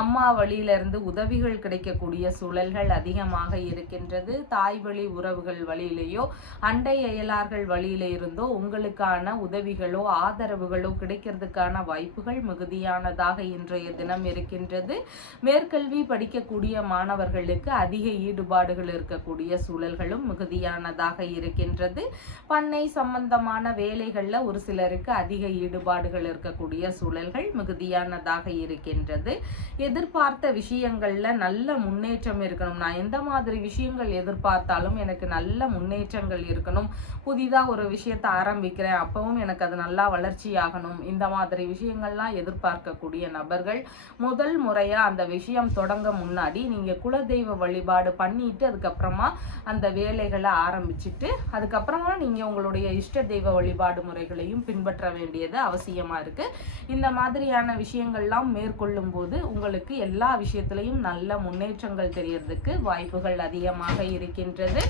அம்மா வழியிலிருந்து உதவிகள் கிடைக்கக்கூடிய சூழல்கள் அதிகமாக இருக்கின்றது. தாய் வழி உறவுகள் வழியிலேயோ அண்டை அயலார்கள் வழியில இருந்தோ உங்களுக்கான உதவிகளோ ஆதரவுகளோ கிடைக்கிறதுக்கான வாய்ப்புகள் மிகுதியானதாக இன்றைய தினம் இருக்கின்றது. மேற்கல்வி படிக்கக்கூடிய மாணவர்களுக்கு அதிக ஈடுபாடுகள் இருக்கக்கூடிய சூழல்களும் மிகுதியானதாக இருக்கின்றது. பண்ணை சம்பந்தமான வேலைகள்ல ஒரு சிலருக்கு அதிக ஈடுபாடுகள் இருக்கக்கூடிய சூழல்கள் மிகுதியானதாக இருக்கின்றது. எதிர்பார்த்த விஷயங்கள்ல நல்ல முன்னேற்றம் இருக்கணும். நான் எந்த மாதிரி விஷயங்கள் எதிர்பார்த்தாலும் எனக்கு நல்ல முன்னேற்றங்கள் இருக்கணும். புதிதா ஒரு விஷயத்தை ஆரம்பிக்கிறேன், அப்பவும் எனக்கு அது நல்லா வளர்ச்சி ஆகணும். இந்த மாதிரி விஷயங்கள்லாம் எதிர்பார்க்கக்கூடிய நபர்கள் முதல் முறையா அந்த விஷயம் தொடங்க முன்னாடி நீங்க குலதெய்வ வழிபாடு பண்ணிட்டு அதுக்கப்புறமா அந்த வேலைகளை ஆரம்பிச்சுட்டு அதுக்கப்புறமா நீங்க உங்களுடைய இஷ்ட தெய்வ வழிபாடு முறைகளையும் பின்பற்ற வேண்டியது அவசியமா இருக்கு. இந்த மாதிரியான விஷயங்கள்லாம் மேற்கொள்ளும் போது உங்களுக்கு எல்லா விஷயத்திலையும் நல்ல முன்னேற்றங்கள் தெரியறதுக்கு வாய்ப்புகள் அதிகமாக இருக்கின்றது.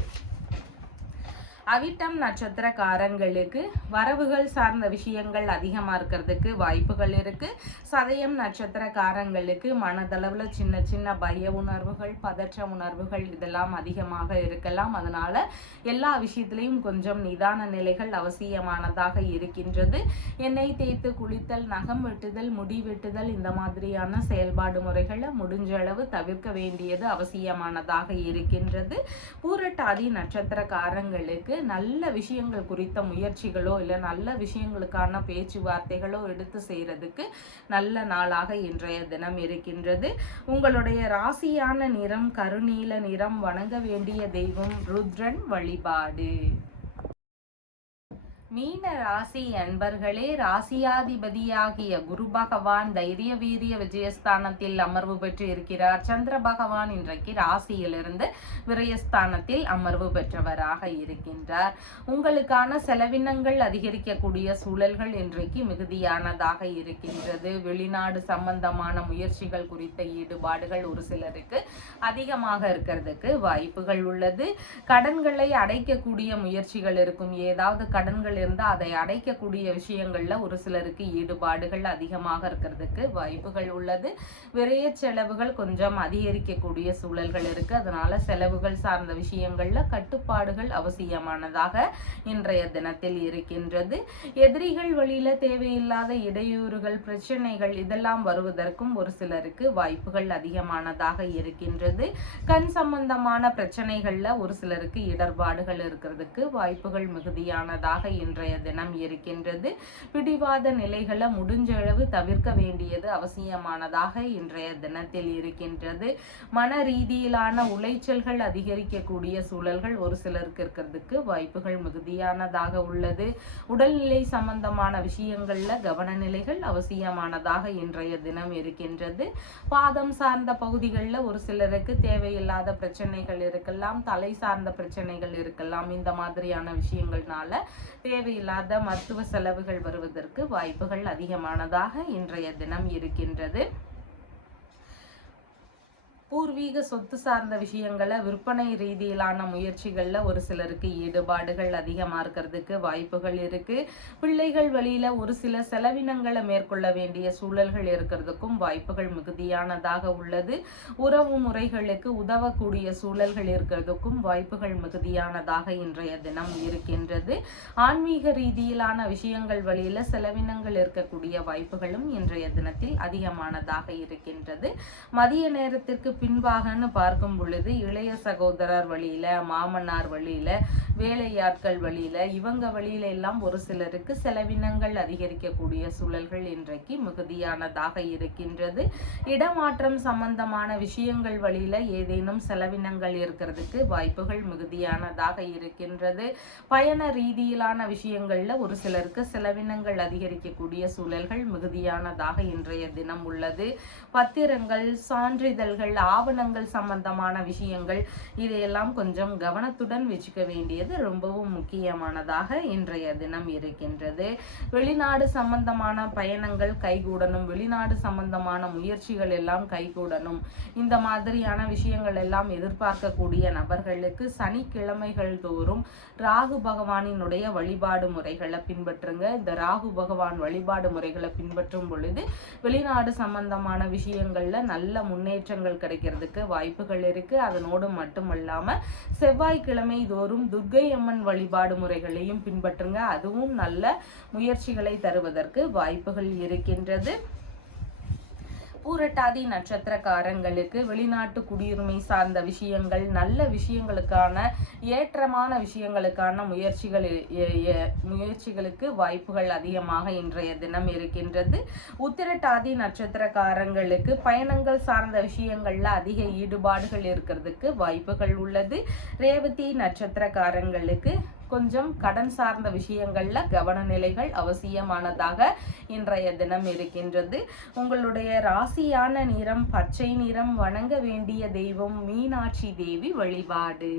அவிட்டம் நட்சத்திரக்காரங்களுக்கு வரவுகள் சார்ந்த விஷயங்கள் அதிகமா இருக்கிறதுக்கு வாய்ப்புகள் இருக்கு. சதயம் நட்சத்திரக்காரங்களுக்கு மனதளவுல சின்ன சின்ன பய உணர்வுகள், பதற்ற உணர்வுகள் இதெல்லாம் அதிகமாக இருக்கலாம். அதனால எல்லா விஷயத்திலையும் கொஞ்சம் நிதான நிலைகள் அவசியமானதாக இருக்கின்றது. எண்ணெய் தேய்த்து குளித்தல், நகம் வெட்டுதல், முடி வெட்டுதல் இந்த மாதிரியான செயல்பாடு முறைகளை முடிஞ்ச அளவு தவிர்க்க வேண்டியது அவசியமானதாக இருக்கின்றது. பூரட்டாதி நட்சத்திரக்காரங்களுக்கு நல்ல விஷயங்கள் குறித்த முயற்சிகளோ இல்லை நல்ல விஷயங்களுக்கான பேச்சுவார்த்தைகளோ எடுத்து செய்யறதுக்கு நல்ல நாளாக இன்றைய தினம் இருக்கின்றது. உங்களுடைய ராசியான நிறம் கருநீல நிறம். வணங்க வேண்டிய தெய்வம் ருத்ரன் வழிபாடு. மீன ராசி அன்பர்களே, ராசியாதிபதியாகிய குரு பகவான் தைரிய வீரிய விஜயஸ்தானத்தில் அமர்வு பெற்று இருக்கிறார். சந்திர பகவான் இன்றைக்கு ராசியிலிருந்து விரயஸ்தானத்தில் அமர்வு பெற்றவராக இருக்கின்றார். உங்களுக்கான செலவினங்கள் அதிகரிக்கக்கூடிய சூழல்கள் இன்றைக்கு மிகுதியானதாக இருக்கின்றது. வெளிநாடு சம்பந்தமான முயற்சிகள் குறித்த ஈடுபாடுகள் ஒரு சிலருக்கு அதிகமாக இருக்கிறதுக்கு வாய்ப்புகள் உள்ளது. கடன்களை அடைக்கக்கூடிய முயற்சிகள் இருக்கும். ஏதாவது கடன்கள் இருந்தால் அதை அடைக்கக்கூடிய விஷயங்கள்ல ஒரு சிலருக்கு ஈடுபாடுகள் அதிகமாக இருக்கிறதுக்கு வாய்ப்புகள் உள்ளது. விரைய செலவுகள் கொஞ்சம் அதிகரிக்கக்கூடிய சூழல்கள் இருக்கு. அதனால செலவுகள் சார்ந்த விஷயங்கள்ல கட்டுப்பாடுகள் அவசியமானதாக இன்றைய தினத்தில் இருக்கின்றது. எதிரிகள் வழியில தேவையில்லாத இடையூறுகள், பிரச்சனைகள் இதெல்லாம் வருவதற்கும் ஒரு சிலருக்கு வாய்ப்புகள் அதிகமானதாக இருக்கின்றது. கண் சம்பந்தமான பிரச்சனைகள்ல ஒரு சிலருக்கு இடர்பாடுகள் இருக்கிறதுக்கு வாய்ப்புகள் மிகுதியானதாக இன்றைய தினம் இருக்கின்றது. பிடிவாத நிலைகளை முடிஞ்ச அளவு தவிர்க்க வேண்டியது அவசியமானதாக இன்றைய தினத்தில் இருக்கின்றது. மன ரீதியிலான உளைச்சல்கள் அதிகரிக்கக்கூடிய சூழல்கள் ஒரு சிலருக்கு இருக்கிறதுக்கு வாய்ப்புகள் மிகுதியானதாக உள்ளது. உடல்நிலை சம்பந்தமான விஷயங்கள்ல கவனநிலைகள் அவசியமானதாக இன்றைய தினம் இருக்கின்றது. பாதம் சார்ந்த பகுதிகளில் ஒரு சிலருக்கு தேவையில்லாத பிரச்சனைகள் இருக்கலாம், தலை சார்ந்த பிரச்சனைகள் இருக்கலாம். இந்த மாதிரியான விஷயங்கள்னால தேவையில்லாத மருத்துவ செலவுகள் வருவதற்கு வாய்ப்புகள் அதிகமானதாக இன்றைய தினம் இருக்கின்றது. பூர்வீக சொத்து சார்ந்த விஷயங்களை விற்பனை ரீதியிலான முயற்சிகள்ல ஒரு சிலருக்கு ஈடுபாடுகள் அதிகமா இருக்கிறதுக்கு வாய்ப்புகள் இருக்கு. பிள்ளைகள் வழியில ஒரு சில செலவினங்களை மேற்கொள்ள வேண்டிய சூழல்கள் இருக்கிறதுக்கும் வாய்ப்புகள் மிகுதியானதாக உள்ளது. உறவு முறைகளுக்கு உதவக்கூடிய சூழல்கள் இருக்கிறதுக்கும் வாய்ப்புகள் மிகுதியானதாக இன்றைய தினம் இருக்கின்றது. ஆன்மீக ரீதியிலான விஷயங்கள் வழியில செலவினங்கள் இருக்கக்கூடிய வாய்ப்புகளும் இன்றைய தினத்தில் அதிகமானதாக இருக்கின்றது. மதிய நேரத்திற்கு பின்பாகன்னு பார்க்கும் பொழுது இளைய சகோதரர் வழியில, மாமனார் வழியில, வேலையாட்கள் வழியில இவங்க வழியில எல்லாம் ஒரு சிலருக்கு செலவினங்கள் அதிகரிக்கக்கூடிய சூழல்கள் இன்றைக்கு மிகுதியானதாக இருக்கின்றது. இடமாற்றம் சம்பந்தமான விஷயங்கள் வழியில ஏதேனும் செலவினங்கள் இருக்கிறதுக்கு வாய்ப்புகள் மிகுதியானதாக இருக்கின்றது. பயண ரீதியிலான விஷயங்கள்ல ஒரு சிலருக்கு செலவினங்கள் அதிகரிக்கக்கூடிய சூழல்கள் மிகுதியானதாக இன்றைய தினம் உள்ளது. பத்திரங்கள், சான்றிதழ்கள், ஆவணங்கள் சம்பந்தமான விஷயங்கள் இதையெல்லாம் கொஞ்சம் கவனத்துடன் வச்சுக்க வேண்டியது ரொம்பவும் முக்கியமானதாக இன்றைய தினம் இருக்கின்றது. வெளிநாடு சம்பந்தமான பயணங்கள் கைகூடணும், வெளிநாடு சம்பந்தமான முயற்சிகள் எல்லாம் கைகூடணும். இந்த மாதிரியான விஷயங்கள் எல்லாம் எதிர்பார்க்கக்கூடிய நபர்களுக்கு சனிக்கிழமைகள் தோறும் ராகு பகவானினுடைய வழிபாடு முறைகளை பின்பற்றுங்க. இந்த ராகு பகவான் வழிபாடு முறைகளை பின்பற்றும் பொழுது வெளிநாடு சம்பந்தமான விஷயங்கள்ல நல்ல முன்னேற்றங்கள் கிடைக்கிறதுக்கு வாய்ப்புகள் இருக்கு. அதனோடு மட்டுமல்லாம செவ்வாய்க்கிழமை தோறும் துர்க்கை அம்மன் வழிபாடு முறைகளையும் பின்பற்றுங்க. அதுவும் நல்ல முயற்சிகளை தருவதற்கு வாய்ப்புகள் இருக்கின்றது. பூரட்டாதி நட்சத்திரக்காரங்களுக்கு வெளிநாட்டு குடியுரிமை சார்ந்த விஷயங்கள், நல்ல விஷயங்களுக்கான ஏற்றமான விஷயங்களுக்கான முயற்சிகளுக்கு வாய்ப்புகள் அதிகமாக இன்றைய தினம் இருக்கின்றது. உத்திரட்டாதி நட்சத்திரக்காரங்களுக்கு பயணங்கள் சார்ந்த விஷயங்கள்ல அதிக ஈடுபாடுகள் இருக்கிறதுக்கு வாய்ப்புகள் உள்ளது. ரேவதி நட்சத்திரக்காரங்களுக்கு கொஞ்சம் கடன் சார்ந்த விஷயங்கள்ல கவனநிலைகள் அவசியமானதாக இன்றைய தினம் இருக்கின்றது. உங்களுடைய ராசியான நிறம் பச்சை நிறம். வணங்க வேண்டிய தெய்வம் மீனாட்சி தேவி வழிபாடு.